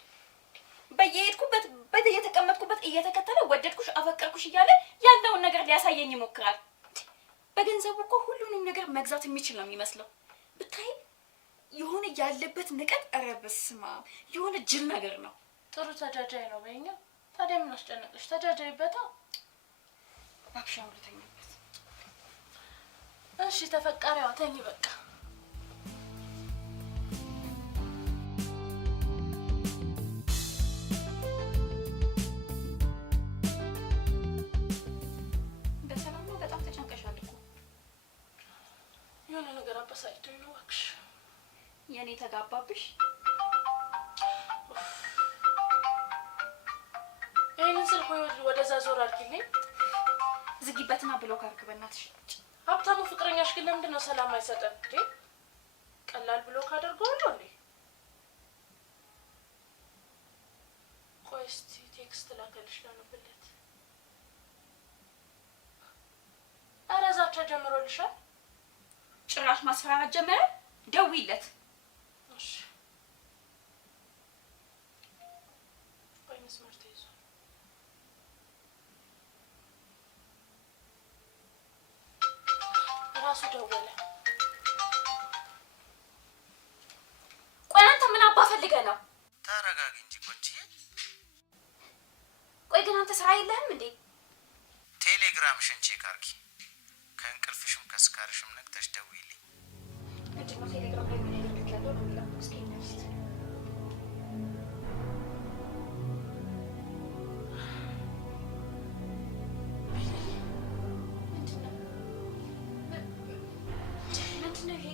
በየሄድኩበት በየተቀመጥኩበት እየተከተለ ወደድኩሽ አፈቀርኩሽ እያለ ያለውን ነገር ሊያሳየኝ ይሞክራል። በገንዘቡ እኮ ሁሉንም ነገር መግዛት የሚችል ነው የሚመስለው። ብታይ የሆነ ያለበት ንቀት፣ ኧረ በስመ አብ የሆነ ጅል ነገር ነው። ጥሩ ተጃጃይ ነው በእኛ። ታዲያ ምን አስጨነቅሽ? ተጃጃይበታ። እባክሽ አውርተኝበት። እሺ ተፈቃሪዋ ተኝ በቃ። በሰላም ነው? በጣም ተጨንቀሻል እኮ። የሆነ ነገር አበሳጭቶኝ ነው እባክሽ። የኔ ተጋባብሽ? ይሄንን ስልክ ወደዛ ዞር አድርጊልኝ። ዝጊበትና ብሎክ አድርግ በእናትሽ። ሀብታሙ ፍቅረኛሽ ግን ለምንድን ነው ሰላም አይሰጠን እንዴ? ቀላል ብሎክ አደርገዋለሁ እንዴ? ቆይ እስቲ ቴክስት ላከልሽ ላነብለት። ኧረ ዛቻ ጀምሮልሻል። ጭራሽ ማስፈራራት ጀመረ። ደውይለት። እሺ ቆይ መስመር ተይዟል። ራሱ ደወለ። እንጂ ቆንጆዬ። ቆይ ግን አንተ ስራ የለህም እንዴ? ቴሌግራምሽን ቼክ አድርጊ። ከእንቅልፍሽም ከስካርሽም ነቅተሽ ደውይልኝ። ምንድን ነው ቴሌግራም ላይ ምን ያደርግ ያለው ነው የሚለው? እስኪ ነፍስ ምንድነው ይሄ?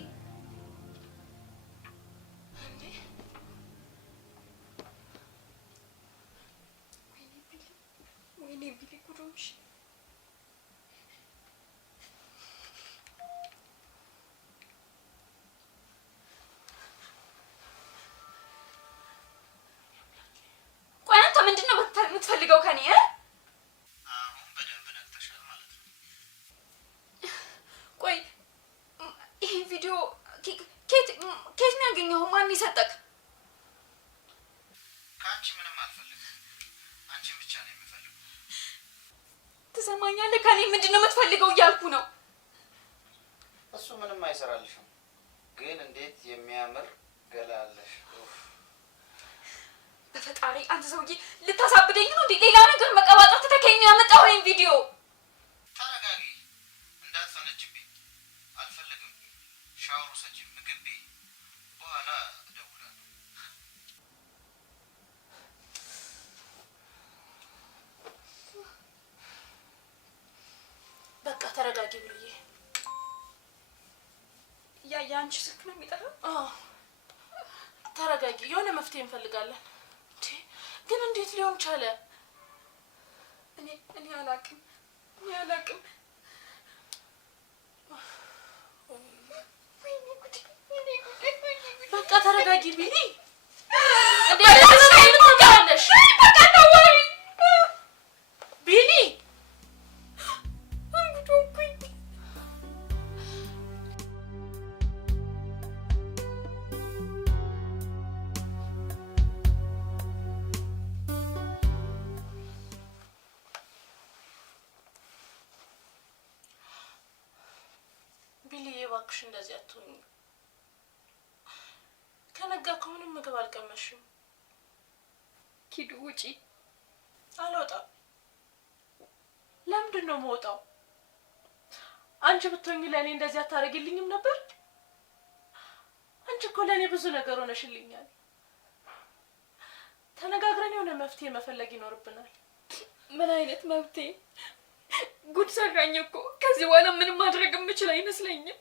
ወይኔ ቢሊ ጉዶች! ቆይ አንተ ምንድነው የምትፈልገው ከኔ? አሁን በደንብ ነቅተሻል ማለት ነው። ቆይ ይሄ ቪዲዮ ኬት ነው ያገኘኸው? ማን ይሰጠክ? ከአንቺ ምንም አልፈልግም። አንቺን ብቻ ነው የምፈልገው። ትሰማኛለህ? ከኔ ምንድነው የምትፈልገው እያልኩ ነው። እሱ ምንም አይሰራልሽም። ግን እንዴት የሚያምር ገላ አለሽ! በፈጣሪ አንተ ሰውዬ ልታሳብደኝ ነው እንዴ? ሌላ ነገር መቀባጠር ትተከኝ ያመጣው ይሄን ቪዲዮ። ተረጋጊ፣ እንዳትፈነጅብኝ። አልፈልግም። ሻወር ውሰጂ፣ ምግብ ብይ፣ በኋላ እደውላለሁ። በቃ ተረጋጊ ብዬ የአንቺ ስልክ ነው የሚጠራው? ተረጋጊ፣ የሆነ መፍትሄ እንፈልጋለን። ግን እንዴት ሊሆን ቻለ? እኔ አላውቅም። በቃ ተረጋጊ ቢሊ። እንዴ ቢሊ ቢሊዬ እባክሽ እንደዚህ አትሆኚ። ከነጋ ከምንም ምግብ አልቀመሽም። ኪዱ ውጪ። አልወጣም። ለምንድን ነው የምወጣው? አንቺ ብትሆኚ ለእኔ እንደዚህ አታደርጊልኝም ነበር? አንቺ እኮ ለእኔ ብዙ ነገር ሆነሽልኛል። ተነጋግረን የሆነ መፍትሄ መፈለግ ይኖርብናል። ምን አይነት መፍትሄ? ጉድ ሰራኝ እኮ። ከዚህ በኋላ ምንም ማድረግ የምችል አይመስለኝም።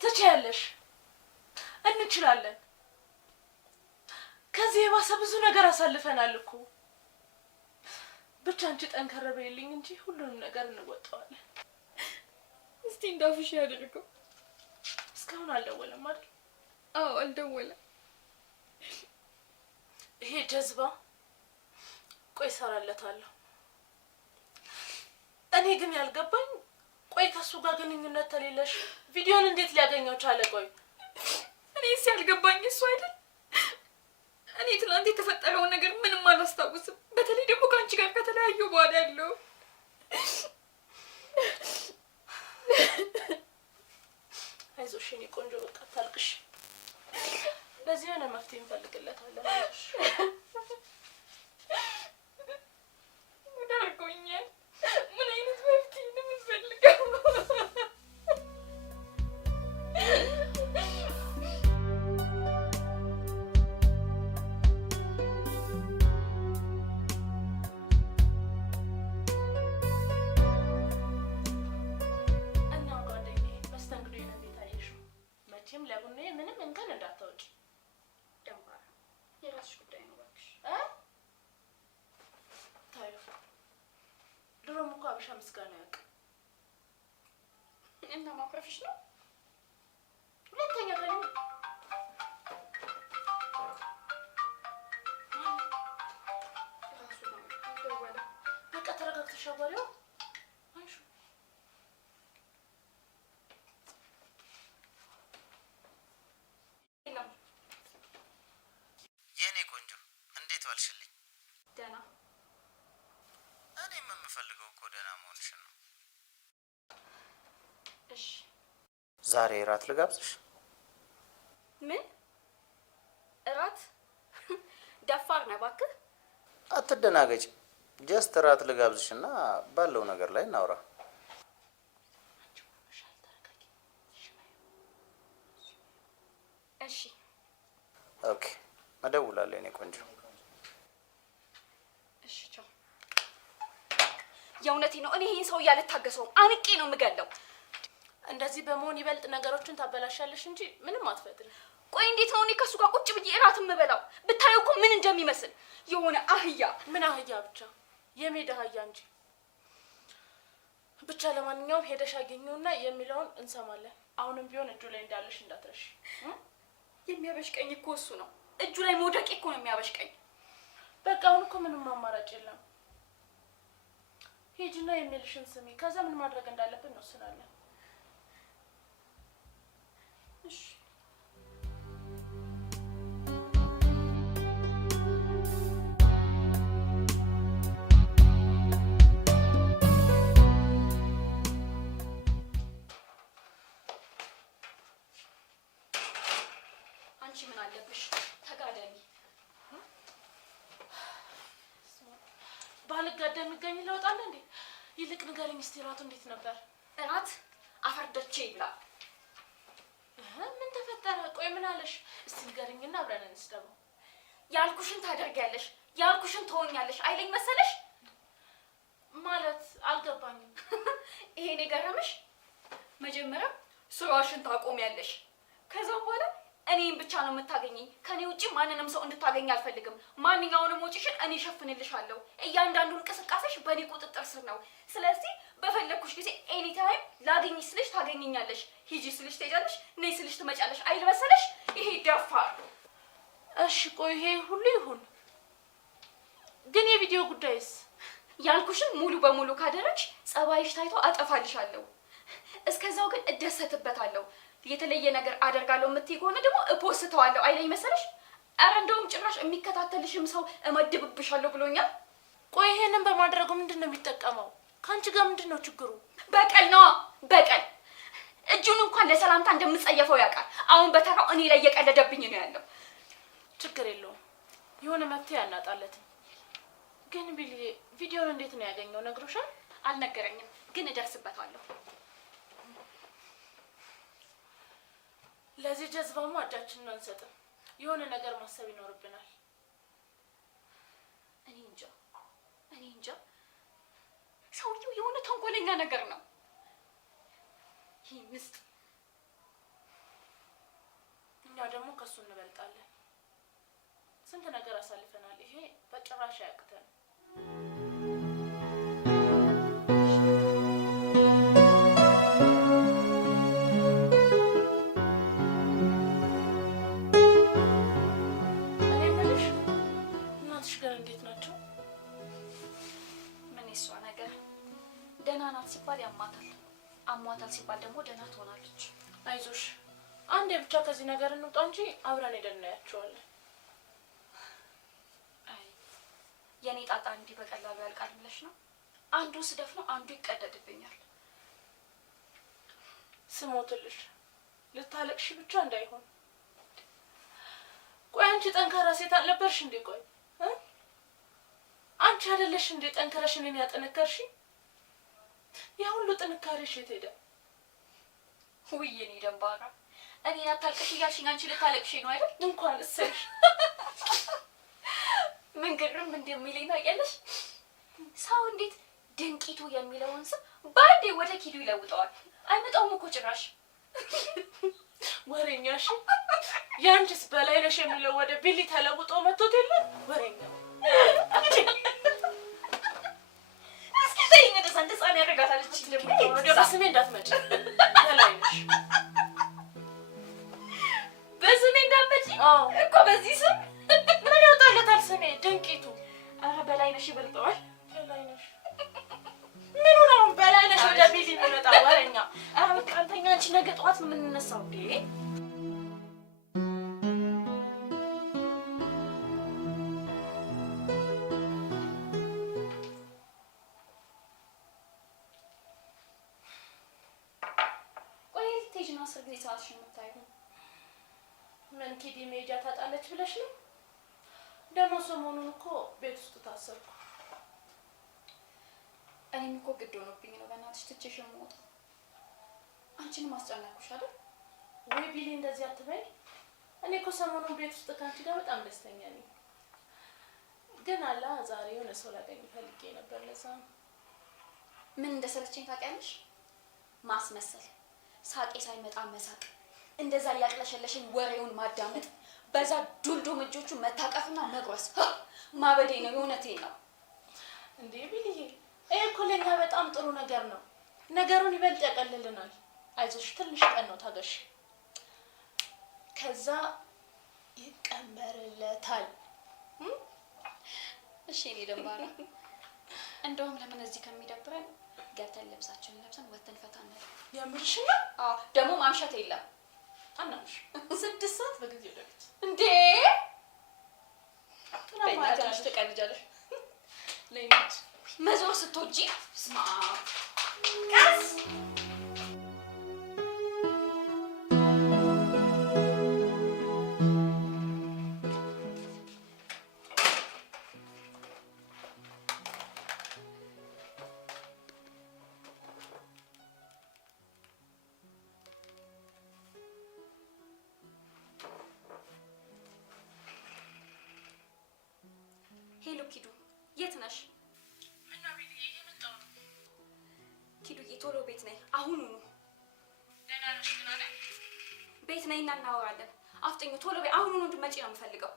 ትችያለሽ፣ እንችላለን። ከዚህ የባሰ ብዙ ነገር አሳልፈናል እኮ። ብቻ አንቺ ጠንከር በይልኝ እንጂ ሁሉንም ነገር እንወጣዋለን። እስቲ እንዳፍሽ ያድርገው። እስካሁን አልደወለም አይደል? አዎ አልደወለም። ይሄ ጀዝባ ቆይ እሰራለታለሁ። እኔ ግን ያልገባኝ ቆይ ከሱ ጋር ግንኙነት ተሌለሽ ቪዲዮን እንዴት ሊያገኘው ቻለ? ቆይ እኔስ ያልገባኝ እሱ አይደል? እኔ ትናንት የተፈጠረውን ነገር ምንም አላስታውስም። በተለይ ደግሞ ከአንቺ ጋር ከተለያዩ በኋላ ያለው አይዞሽ የኔ ቆንጆ፣ በቃ አታልቅሽ። ለዚህ የሆነ መፍትሄ እንፈልግለታለን። አድርጎኛል። ምን አይነት መፍትሄ ነው የምትፈልገው? እና ጓደኛዬ መስተንግዶዬን እንዴት አየሽው? መቼም ለቡናዬ ምንም እንከን እንዳታወጪ። ደንባራ የራስሽ ጉዳይ ነው እባክሽ። ታዩ ድሮም እኮ አበሻ ምስጋና ያውቅ እና ማኩረፍሽ ነው። ሁለተኛ ከኔ ራሱ ነው ደወለ። በቃ ተረጋግተሽ አዋሪው። አይሹ የኔ ቆንጆ እንዴት ዋልሽልኝ? ደህና። እኔም የምፈልገው እኮ ደህና መሆንሽን ነው። እሺ ዛሬ እራት ልጋብዝሽ? ምን እራት? ደፋር ነህ እባክህ። አትደናገጭ። ጀስት እራት ልጋብዝሽና ባለው ነገር ላይ እናውራ። እሺ ኦኬ፣ እደውላለሁ የኔ ቆንጆ። እሺ ቻው። የእውነቴ ነው። እኔ ይሄን ሰው አልታገሰውም። አንቄ ነው የምገለው። እንደዚህ በመሆን ይበልጥ ነገሮችን ታበላሻለሽ እንጂ ምንም አትፈጥሪም። ቆይ እንዴት ነው እኔ ከሱ ጋር ቁጭ ብዬ እራት የምበላው? ብታየው እኮ ምን እንደሚመስል የሆነ አህያ። ምን አህያ? ብቻ የሜዳ አህያ እንጂ። ብቻ ለማንኛውም ሄደሽ አገኘውና የሚለውን እንሰማለን። አሁንም ቢሆን እጁ ላይ እንዳለሽ እንዳትረሽ። የሚያበሽቀኝ እኮ እሱ ነው። እጁ ላይ መውደቄ እኮ ነው የሚያበሽቀኝ። በቃ አሁን እኮ ምንም አማራጭ የለም። ሂጂና የሚልሽን ስሚ። ከዛ ምን ማድረግ እንዳለብን እንወስናለን። እሺ አንቺ ምን አለብሽ? ተጋደሚ። ባልጋደም የሚገኝ ለውጣለ እንዴ? ይልቅ ንገሪኝ እስቲ እራቱ እንዴት ነበር? እራት አፈርደቼ ይብላ። ምን ተፈጠረ? ቆይ ምን አለሽ? እስቲ ንገሪኝና አብረን እንስደበው። ያልኩሽን ታደርጊያለሽ፣ ያልኩሽን ትሆኛለሽ አይለኝ መሰለሽ? ማለት አልገባኝም። ይሄን የገረመሽ? መጀመሪያ ስራሽን ታቆሚያለሽ። ከዛም በኋላ እኔን ብቻ ነው የምታገኘኝ። ከኔ ውጪ ማንንም ሰው እንድታገኝ አልፈልግም። ማንኛውንም ወጪሽን እኔ እሸፍንልሻለሁ። እያንዳንዱ እንቅስቃሴሽ በእኔ ቁጥጥር ስር ነው። ስለዚህ በፈለኩሽ ጊዜ ኤኒ ታይም ላገኝሽ ስልሽ ታገኘኛለሽ፣ ሂጂ ስልሽ ትሄጃለሽ፣ ነይ ስልሽ ትመጫለሽ አይል መሰለሽ? ይሄ ደፋር። እሺ ቆይ ይሄ ሁሉ ይሁን፣ ግን የቪዲዮ ጉዳይስ? ያልኩሽን ሙሉ በሙሉ ካደረግሽ ጸባይሽ ታይቶ አጠፋልሻለሁ። እስከዛው ግን እደሰትበታለሁ። የተለየ ነገር አደርጋለሁ የምትይ ከሆነ ደግሞ እፖስተዋለሁ አይለኝ መሰለሽ? ኧረ እንደውም ጭራሽ የሚከታተልሽም ሰው እመድብብሻለሁ ብሎኛል። ቆይ ይሄንን በማድረጉ ምንድን ነው የሚጠቀመው? ከአንቺ ጋር ምንድን ነው ችግሩ? በቀል ነዋ፣ በቀል። እጁን እንኳን ለሰላምታ እንደምጸየፈው ያውቃል። አሁን በተራው እኔ ላይ እየቀለደብኝ ነው ያለው። ችግር የለውም፣ የሆነ መፍትሄ አናጣለትም። ግን ቢልዬ ቪዲዮን እንዴት ነው ያገኘው? ነግሮሻል? አልነገረኝም፣ ግን እደርስበታለሁ። ለዚህ ጀዝባማ እጃችንን አንሰጥም። የሆነ ነገር ማሰብ ይኖርብናል። እኔ እንጃ። ሰውየው የሆነ ተንኮለኛ ነገር ነው። ይህ ምስጥ። እኛ ደግሞ ከሱ እንበልጣለን። ስንት ነገር አሳልፈናል። ይሄ በጭራሽ አያቅተን። ሲባል ያማታል፣ አሟታል ሲባል ደግሞ ደህና ትሆናለች። አይዞሽ፣ አንዴ ብቻ ከዚህ ነገር እንውጣ እንጂ አብረን ሄደን እናያቸዋለን። አይ የኔ ጣጣ እንዲህ በቀላሉ ያልቃል ብለሽ ነው? አንዱ ስደፍ ነው፣ አንዱ ይቀደድብኛል። ስሞትልሽ ልታለቅሽ ብቻ እንዳይሆን። ቆይ አንቺ ጠንካራ ሴት አልነበርሽ እንዴ? ቆይ አንቺ አይደለሽ እንዴ ጠንክረሽ እኔን ያጠነከርሽ? ያ ሁሉ ጥንካሬሽ የት ሄደ? ውይ የኔ ደንባራ፣ እኔን አታልቅሽ እያልሽኝ አንቺ ልታለቅሽ ነው አይደል? እንኳን እሰይሽ። ምን ግርም እንደሚለኝ ታውቂያለሽ? ሰው እንዴት ድንቂቱ የሚለውን ስም በአንዴ ወደ ኪዱ ይለውጠዋል? አይመጣውም እኮ ጭራሽ። ወሬኛሽ። ያንቺስ በላይነሽ የሚለው ወደ ቢሊ ተለውጦ መጥቶት የለ? ወሬኛ። እንደዛን ያደርጋታለች። በስሜ እንዳትመጪ። በላይነሽ በስሜ እንዳትመጪ እኮ። በዚህ ስም ምን ያወጣለታል ስሜ? ድንቂቱ። ኧረ በላይነሽ ይበልጠዋል። በላይነሽ ምኑ ነው በላይነሽ ወደ ቢሊ የሚመጣ? ወሬኛ። ኧረ በቃ አንተኛ፣ አንቺ ነገ ጠዋት ነው የምንነሳው እንዴ? ምን ኪዲ ሜጃ ታጣለች ብለሽ ነው? ደግሞ ሰሞኑን እኮ ቤት ውስጥ ታሰርኩ። እኔም እኮ ግድ ሆኖብኝ ነው በእናትሽ ትቼሽ የምወጣው። አንቺንም አስጨነቅኩሽ አይደል? ወይ ቢሊ እንደዚህ አትበይ። እኔ እኮ ሰሞኑን ቤት ውስጥ ካንቺ ጋር በጣም ደስተኛ ነኝ። ግን አላ ዛሬ የሆነ ሰው ላገኝ ፈልጌ ነበር። ለዛ ምን እንደሰለቸኝ ታውቂያለሽ? ማስመሰል፣ ሳቄ ሳይመጣ መሳቅ፣ እንደዛ ያቅለሸለሽኝ ወሬውን ማዳመጥ፣ በዛ ዱልዱም እጆቹ መታቀፍና መጉረስ ማበዴ ነው። የእውነቴን ነው። እንዴ ቢልዬ፣ ይሄ እኮ ለኛ በጣም ጥሩ ነገር ነው። ነገሩን ይበልጥ ያቀልልናል። አይዞሽ፣ ትንሽ ቀን ነው ታገሽ። ከዛ ይቀመርለታል። እሺ እኔ ደምባራ እንደውም ለምን እዚህ ከሚደብረን ገብተን ልብሳችንን ለብሰን ወተን ፈታ እንላለን። የምርሽ ነው? አዎ፣ ደግሞ ማምሸት የለም። አናምሽ 6 ሰዓት በጊዜ ወደ ቤት እንዴ? ትናማታሽ ተቀልጃለሽ። ለይነት መዞር ስትወጂ ስማ ቀስ ሄሎ ኪዱ፣ የት ነሽ? እና ቤት እየመጣሁ ነው። ኪዱዬ ቶሎ ቤት ነይ፣ አሁኑኑ። ደህና ነሽ ግን አይደል? ቤት ነይና እናወራለን። አፍጠኙ፣ ቶሎ በይ፣ አሁኑኑ እንድትመጪ ነው የምፈልገው።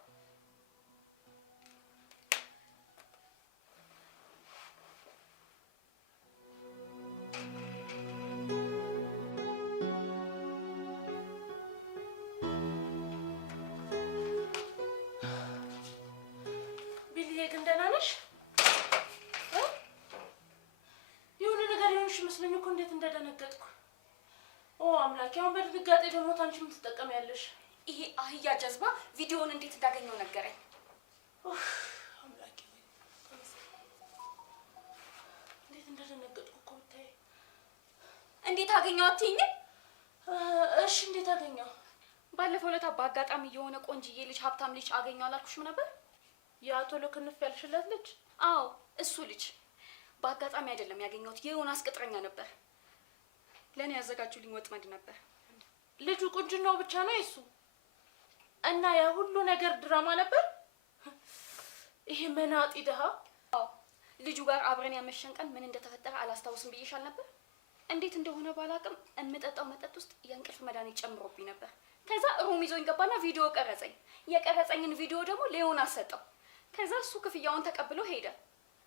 ቢልዬ ግን ደህና ነሽ? የሆነ ነገር የሆንሽ መስሎኝ እኮ እንዴት እንደደነገጥኩ። ኦ አምላኬ! አሁን በድንጋጤ ደግሞ ታንቺ ምን ትጠቀሚያለሽ? ይሄ አህያ ጀዝባ ቪዲዮውን እንዴት እንዳገኘው ነገረኝ። አምላኬ! እንዴት እንደደነገጥኩ እኮ ብታይ። እንዴት አገኘው አትይኝም? እሺ እንዴት አገኘው? ባለፈው ዕለት በአጋጣሚ የሆነ ቆንጅዬ ልጅ ሀብታም ልጅ አገኘው አላልኩሽም ነበር? የአቶ ለክንፍ ያልሽለት ልጅ? አዎ እሱ ልጅ። በአጋጣሚ አይደለም ያገኘሁት፣ የዮናስ ቅጥረኛ ነበር። ለእኔ ያዘጋጁልኝ ወጥመድ ነበር። ልጁ ቁንጅናው ብቻ ነው የሱ? እና ያ ሁሉ ነገር ድራማ ነበር? ይሄ መናጢ ድሃ። አዎ ልጁ ጋር አብረን ያመሸን ቀን ምን እንደተፈጠረ አላስታውስም ብዬሻል ነበር። እንዴት እንደሆነ ባላቅም የምጠጣው መጠጥ ውስጥ የእንቅልፍ መድኃኒት ጨምሮብኝ ነበር። ከዛ ሩም ይዞኝ ገባና ቪዲዮ ቀረጸኝ። የቀረጸኝን ቪዲዮ ደግሞ ለዮናስ ሰጠው። ከዛ እሱ ክፍያውን ተቀብሎ ሄደ።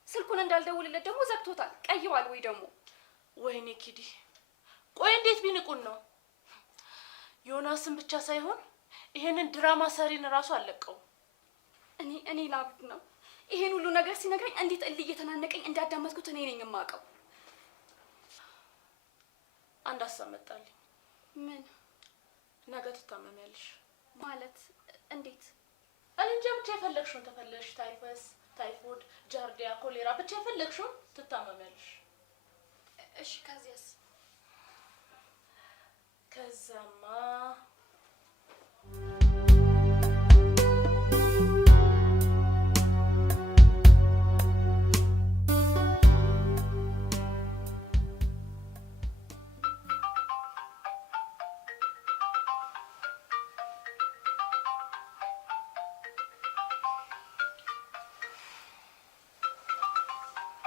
ስልኩን እንዳልደውልለት ደግሞ ዘግቶታል። ቀይሯል ወይ ደግሞ። ወይኔ ኪዲ፣ ቆይ እንዴት ቢንቁን ነው? ዮናስን ብቻ ሳይሆን ይሄንን ድራማ ሰሪን ራሱ አለቀው። እኔ ላብድ ነው። ይሄን ሁሉ ነገር ሲነግረኝ እንዴት እልህ እየተናነቀኝ እንዳዳመጥኩት እኔ ነኝ የማውቀው። አንድ ሀሳብ መጣልኝ። ምን? ነገ ትታመሚያለሽ። ማለት እንዴት? እኔ እንጃ፣ ብቻ የፈለግሽውን ተፈለሽ። ታይፈስ፣ ታይፎይድ፣ ጃርዲያ፣ ኮሌራ፣ ብቻ የፈለግሽውን ትታመሚያለሽ። እሺ ከዚያስ? ከዛማ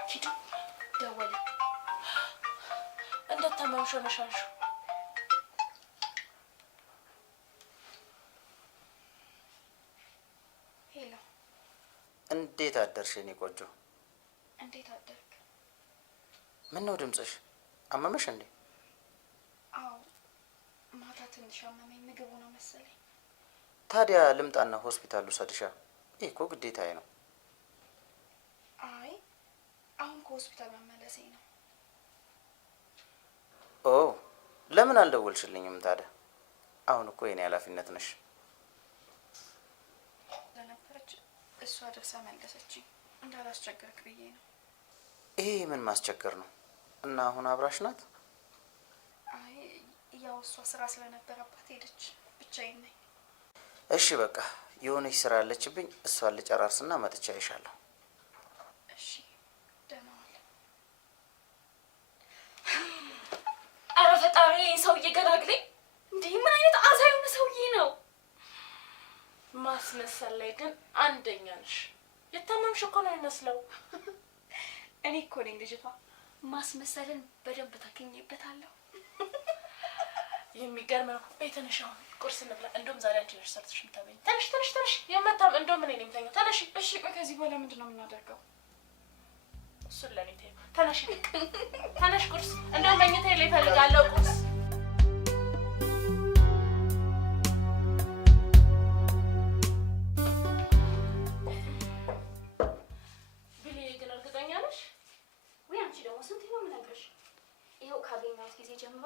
ኪዱ ደወለ። እንደታመምሽ ሆነሽ አልሽው። ሄሎ፣ እንዴት አደርሽ የኔ ቆንጆ? እንዴት አደርክ? ምን ነው ድምፅሽ? አመመሽ እንዴ? አዎ ማታ ትንሽ አመመኝ። ምግቡ ነው መሰለኝ። ታዲያ ልምጣና ሆስፒታል ውሰድሻ? ይህ እኮ ግዴታዬ ነው። አይ አሁን ከሆስፒታል መመለሴ ነው። ኦ ለምን አልደወልሽልኝም ታዲያ? አሁን እኮ የኔ ኃላፊነት ነሽ። ለነበረች እሷ ደርሳ መለሰችኝ። እንዳላስቸገርክ ብዬ ነው። ይሄ ምን ማስቸገር ነው? እና አሁን አብራሽ ናት? አይ ያው እሷ ስራ ስለነበረባት ሄደች። ብቻዬን ነኝ። እሺ በቃ የሆነች ስራ አለችብኝ፣ እሷን ልጨራርስና መጥቻ ይሻለሁ። እሺ ደህና ዋል። ኧረ ፈጣሪ ሰውዬ ገላግለኝ። እንዴ ምን አይነት አዛ የሆነ ሰውዬ ነው? ማስመሰል ላይ ግን አንደኛ ነሽ። የታመምሽ እኮ ነው የሚመስለው። እኔ እኮ ነኝ ልጅቷ። ማስመሰልን በደንብ ታገኝበታለሁ። የሚገርም ነው። ተነሽ አሁን ቁርስ እንብላ። እንደውም ዛሬ አንቺ ነሽ ሰርተሽ የምታበይኝ። ተነሽ የመታም እንደውም እኔ ነኝ የምተኛው። ተነሽ። እሺ ቆይ ከዚህ በኋላ ምንድን ነው የምናደርገው? እሱን ለኔ ተይው። ተነሽ ተነሽ ቁርስ። እንደውም መኝታዬ ላይ እፈልጋለሁ ቁርስ። ቢሊዬ ግን እርግጠኛ ነሽ? ወይ አንቺ ደግሞ ስንት ነው የምነግርሽ? ይኸው ካገኘሁት ጊዜ ጀምሮ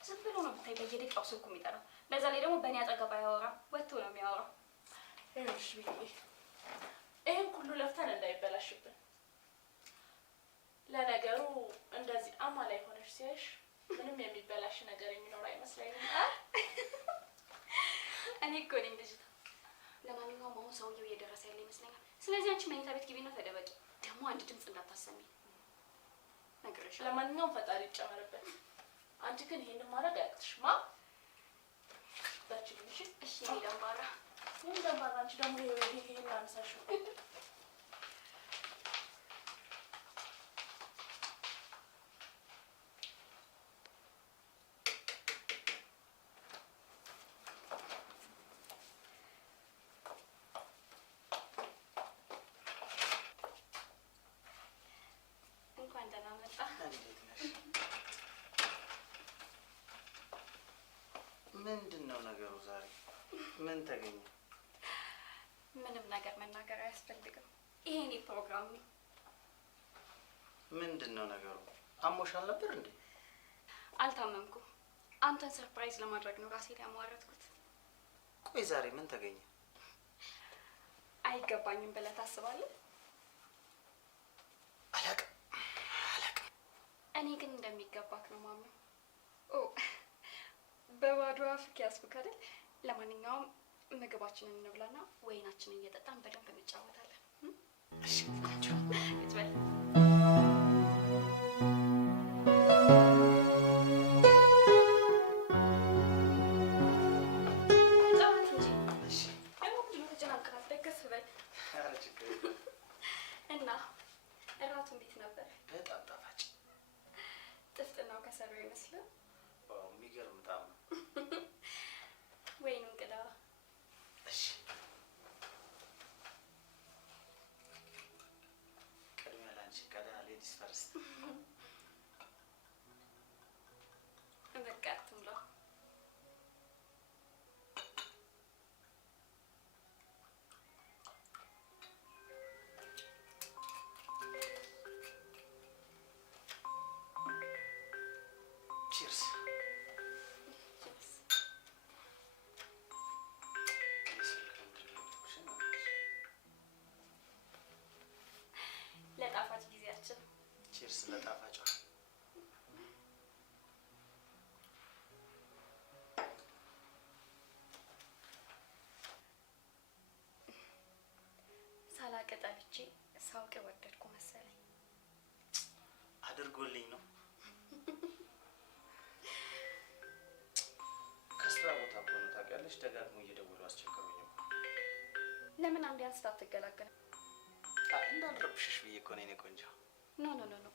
ዝም ብሎ ነው ብታይ በየደቂቃው ስልኩ የሚጠራው። በዛ ላይ ደግሞ በእኔ አጠገብ አያወራም፣ ወጥቶ ነው የሚያወራው። ይኸውልሽ ቢሊዬ ይህን ሁሉ ለፍተን እንዳይበላሽብን። ለነገሩ እንደዚህ አማላይ ሆነሽ ሲያይሽ ምንም የሚበላሽ ነገር የሚኖር አይመስለኝም። እኔ እኮ ነኝ ልጅቷ። ለማንኛውም አሁን ሰውዬው እየደረሰ ያለ ይመስለኛል። ስለዚህ አንቺ መኝታ ቤት ግቢና ተደበቂ። ደግሞ አንድ ድምፅ እንዳታሰሚ ነግሬሻለሁ። ለማንኛውም ፈጣሪ ይጨመርበት። አንቺ ግን ይሄንን ማድረግ አያቅትሽማ። ዛችን ልጅ እሺ ደንባራ ምን ደንባራ? አንቺ ደግሞ ይሄን አንሳሽው። እንኳን ደህና መጣ። ምንድን ነው ነገሩ ዛሬ? ምን ተገኘ? ምንም ነገር መናገር አያስፈልግም። ይሄ እኔ ፕሮግራም ነው። ምንድን ነው ነገሩ? አሞሻል ነበር እንዴ? አልታመምኩም። አንተን ሰርፕራይዝ ለማድረግ ነው ራሴ ላይ ያሟረትኩት። ቆይ ዛሬ ምን ተገኘ? አይገባኝም ብለህ ታስባለህ? አላቅም። እኔ ግን እንደሚገባክ ነው ማምነው። ኦ በባዶ አፍ ያስኩክ አይደል? ለማንኛውም ምግባችንን እንብላና ወይናችንን እየጠጣን በደንብ እንጫወታለን። እሺ ቆንጆ ይትበል። ጫወት እንጂ። እሺ ደግሞ ምንድን ነው ተጨናንቀናል? ደገፍ በል። ኧረ ችግር የለም። እና እራቱ እንዴት ነበር? በጣም ጣፋጭ። ጥፍጥናው ከሰራው ይመስላል። የሚገርም ጣም ነው። ወይኑን ቅዳ። እሺ ቅድሚያ ላንቺ ቀዳ። ሌዲስ ፈርስት። በቃ አትምላ። ቺርስ። ለጣፋጭ ጊዜያችን ቺርስ ለጣፋጯ። ሳላቅ ጠልቼ ሳውቅ ወደድኩ መሰለኝ። አድርጎልኝ ነው። ከስራ ቦታ እኮ ነው ታውቂያለሽ። ደጋግሞ እየደወሉ አስቸገሩኝ እኮ። ለምን አንዴ አንስታ አትገላገልም? እንዳልረብሽሽ ብዬ እኮ ነው የእኔ ቆንጆ። ኖ ኖ ኖ ኖ፣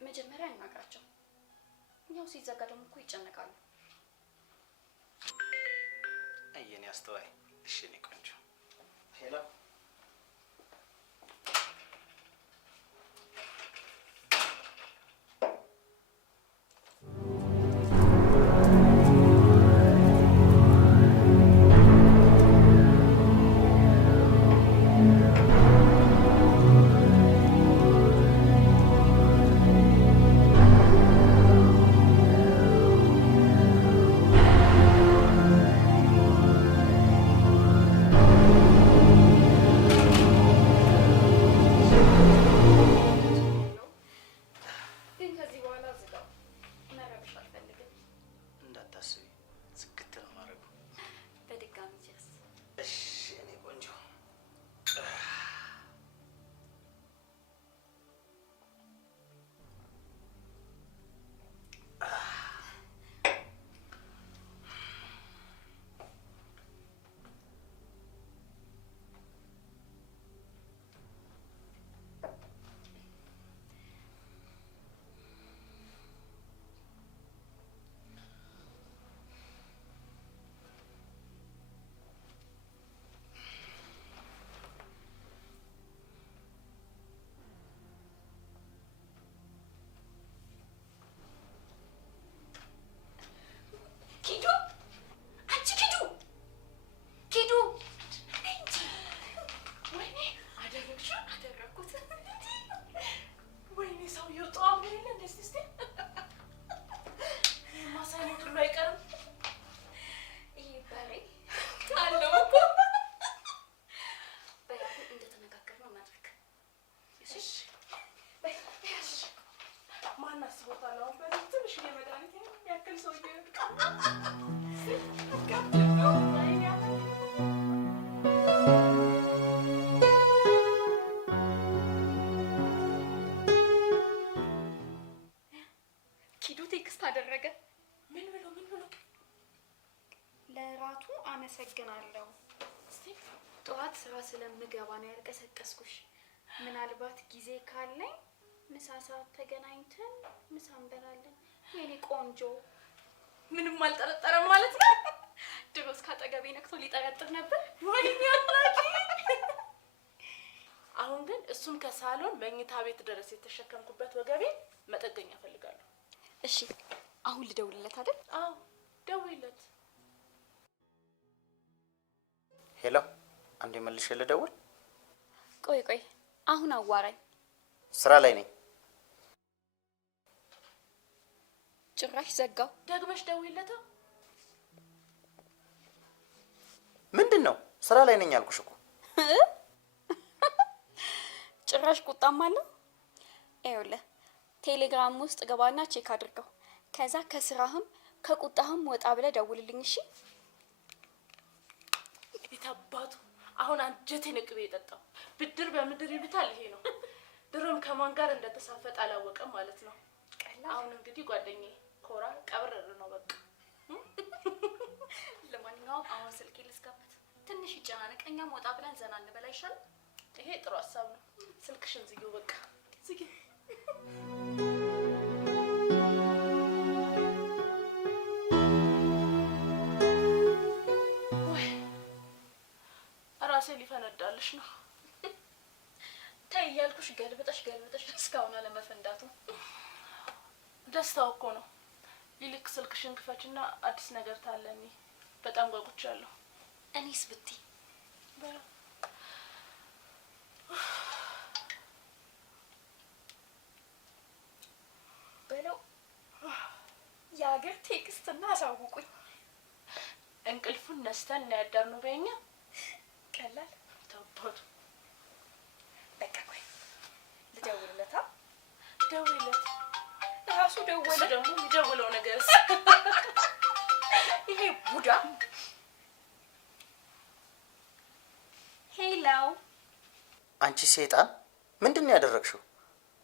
መጀመሪያ አናግራቸው። ያው ሲዘጋ ደግሞ እኮ ይጨነቃሉ። አየኔ አስተዋይ። እሺ የእኔ ቆንጆ። ሄሎ በሰዓቱ አመሰግናለሁ። ጠዋት ስራ ስለምገባ ነው ያልቀሰቀስኩሽ። ምናልባት ጊዜ ካለኝ ምሳ ሰዓት ተገናኝተን ምሳ እንበላለን። የኔ ቆንጆ ምንም አልጠረጠረም ማለት ነው። ድሮስ ካጠገቤ ነክቶ ሊጠረጥር ነበር። ወይኔ አምላኬ! አሁን ግን እሱም ከሳሎን መኝታ ቤት ድረስ የተሸከምኩበት ወገቤ መጠገኛ ፈልጋለሁ። እሺ አሁን ልደውልለት አይደል? አዎ ደውይለት። ሄሎ፣ አንዴ መልሼ ልደውል? ቆይ አሁን አዋራኝ። ስራ ላይ ነኝ። ጭራሽ ዘጋው። ደግመሽ ደውይለታ። ምንድን ነው? ስራ ላይ ነኝ አልኩሽ እኮ። ጭራሽ ቁጣም አለው። ይኸውልህ ቴሌግራም ውስጥ ገባና ቼክ አድርገው። ከዛ ከስራህም ከቁጣህም ወጣ ብለህ ደውልልኝ እሺ? የታባቱ አሁን አንጀቴን ቅቤ የጠጣው ብድር በምድር ይሉታል። ይሄ ነው። ድሮም ከማን ጋር እንደተሳፈጠ አላወቀም ማለት ነው። አሁን እንግዲህ ጓደኛዬ ኮራ ቀብረር ነው በቃ። ለማንኛውም አሁን ስልኬ ልስከፍት፣ ትንሽ ይጨናነቅ። እኛም ወጣ ብለን ዘና እንበላ ይሻል። ይሄ ጥሩ ሀሳብ ነው። ስልክሽን ዝጊው በቃ ዝጊ። ወይ ራሴ ሊፈነዳልሽ ነው። ተይ እያልኩሽ ገልብጠሽ እስካሁን አለመፈንዳቱ ደስታው እኮ ነው። ይልክ ስልክሽን ክፈችና አዲስ ነገር ታለሚ። በጣም ጓጉቻለሁ። እኔስ ብቲ በለው የሀገር ቴክስትና አሳውቁኝ። እንቅልፉን ነስተን እና ያዳርነው በእኛ ቀላል ተባቱ። በቃ ቆይ ልደውልለታ። ደውይለት። ራሱ ደወለ። ደግሞ የሚደውለው ነገርስ ይሄ ቡዳ። ሄሎ አንቺ ሴጣን፣ ምንድን ነው ያደረግሽው?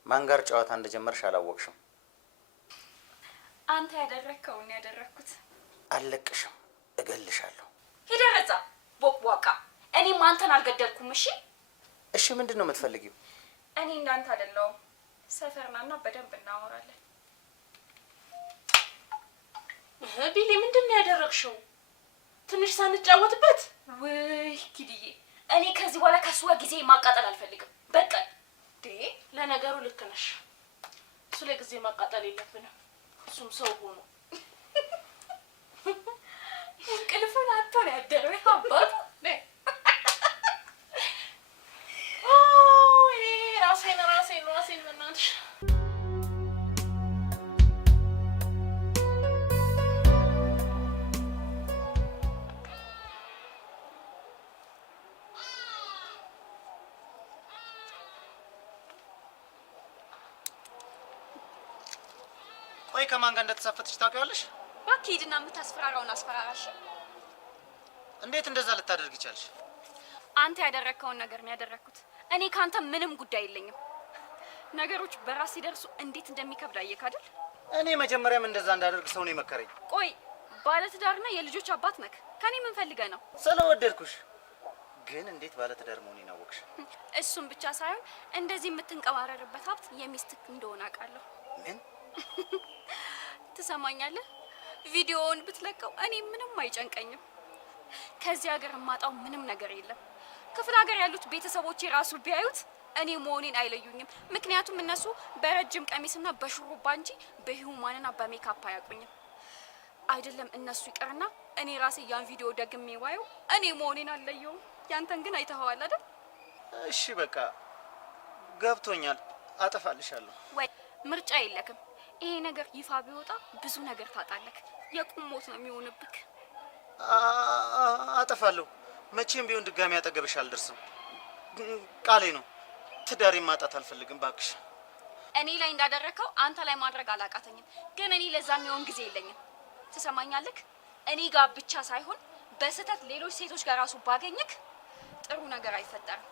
ማን ጋር ጨዋታ እንደጀመርሽ አላወቅሽም። አንተ ያደረግከውን ያደረግኩት። አልለቅሽም፣ እገልሻለሁ። ሂደህ እዛ ቦቅቧቃ። እኔም አንተን አልገደልኩም። እሺ ምንድን ነው የምትፈልጊው? እኔ እንዳንተ አይደለሁም። ሰፈርናና በደንብ እናወራለን። ቢሊ ምንድን ነው ያደረግሽው? ትንሽ ሳንጫወትበት። ውይ ኪድዬ፣ እኔ ከዚህ በኋላ ከሱ ጋር ጊዜ ማቃጠል አልፈልግም። በቃ ለነገሩ ልክ ነሽ። እሱ ላይ ጊዜ ማቃጠል የለብንም። እሱም ሰው ሆኖ እንቅልፉን አጥቶ ነው ያደረው አባቱ። ራሴን በእናትሽ ቆይ ከማን ጋር እንደተሳፈጥሽ ታውቂዋለሽ? እባክህ ሂድና የምታስፈራራውን አስፈራራሽ። እንዴት እንደዛ ልታደርግ ይቻልሽ? አንተ ያደረግከውን ነገር ነው ያደረግኩት። እኔ ካንተ ምንም ጉዳይ የለኝም። ነገሮች በራስ ሲደርሱ እንዴት እንደሚከብድ አየህ አይደል? እኔ መጀመሪያም እንደዛ እንዳደርግ ሰው ነው የመከረኝ። ቆይ ባለትዳርና የልጆች አባት ነህ። ከኔ ምን ፈልገህ ነው? ስለወደድኩሽ። ግን እንዴት ባለትዳር መሆኔን አወቅሽ? እሱም ብቻ ሳይሆን እንደዚህ የምትንቀባረርበት ሀብት የሚስትክ እንደሆነ አውቃለሁ። ምን ትሰማኛለህ? ቪዲዮውን ብትለቀው እኔ ምንም አይጨንቀኝም። ከዚህ ሀገር የማጣው ምንም ነገር የለም። ክፍለ ሀገር ያሉት ቤተሰቦቼ ራሱ ቢያዩት እኔ መሆኔን አይለዩኝም። ምክንያቱም እነሱ በረጅም ቀሚስና በሹሩባ እንጂ በሂውማንና በሜካፕ አያውቁኝም። አይደለም እነሱ ይቀርና እኔ ራሴ ያን ቪዲዮ ደግሜ ባየው እኔ መሆኔን አልለየውም። ያንተን ግን አይተኸዋል አይደል? እሺ በቃ ገብቶኛል። አጠፋልሻለሁ። ወይ ምርጫ የለክም። ይሄ ነገር ይፋ ቢወጣ ብዙ ነገር ታጣለክ። የቁም ሞት ነው የሚሆንብክ። አጠፋለሁ። መቼም ቢሆን ድጋሚ አጠገብሽ አልደርስም። ቃሌ ነው። ትዳሬን ማጣት አልፈልግም ባክሽ። እኔ ላይ እንዳደረከው አንተ ላይ ማድረግ አላቃተኝም። ግን እኔ ለዛ የሚሆን ጊዜ የለኝም። ትሰማኛለክ? እኔ ጋር ብቻ ሳይሆን በስህተት ሌሎች ሴቶች ጋር ራሱ ባገኝክ ጥሩ ነገር አይፈጠርም።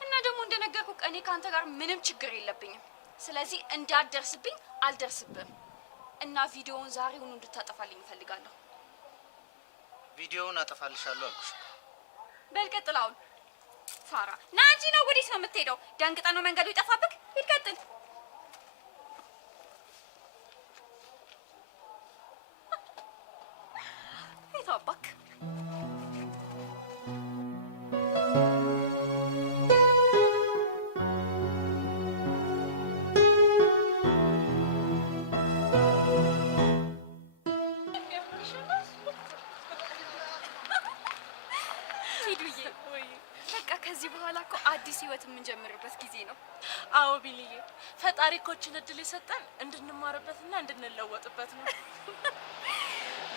እና ደግሞ እንደነገርኩህ እኔ ካንተ ጋር ምንም ችግር የለብኝም። ስለዚህ እንዳትደርስብኝ አልደርስብም። እና ቪዲዮውን ዛሬውኑ እንድታጠፋልኝ እፈልጋለሁ። ቪዲዮውን አጠፋልሻለሁ አልኩሽ። በል ቀጥል። አሁን ፋራ ና እንጂ ነው። ወዴት ነው የምትሄደው? ደንግጠ ነው መንገዱ ይጠፋብክ? ሂድ ቀጥል። ይታባክ ከዚህ በኋላ እኮ አዲስ ህይወት የምንጀምርበት ጊዜ ነው። አዎ ቢልዬ፣ ፈጣሪ እኮችን እድል የሰጠን እንድንማርበትና እንድንለወጥበት ነው።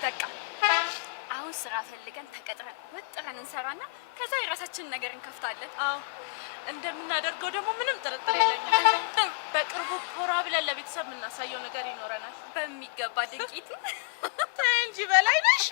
በቃ አሁን ስራ ፈልገን ተቀጥረን ወጥረን እንሰራና ከዛ የራሳችንን ነገር እንከፍታለን። አዎ እንደምናደርገው ደግሞ ምንም ጥርጥር የለኝም። በቅርቡ ኮራ ብለን ለቤተሰብ የምናሳየው ነገር ይኖረናል። በሚገባ ድንቂት ተይ እንጂ በላይ ነሽ።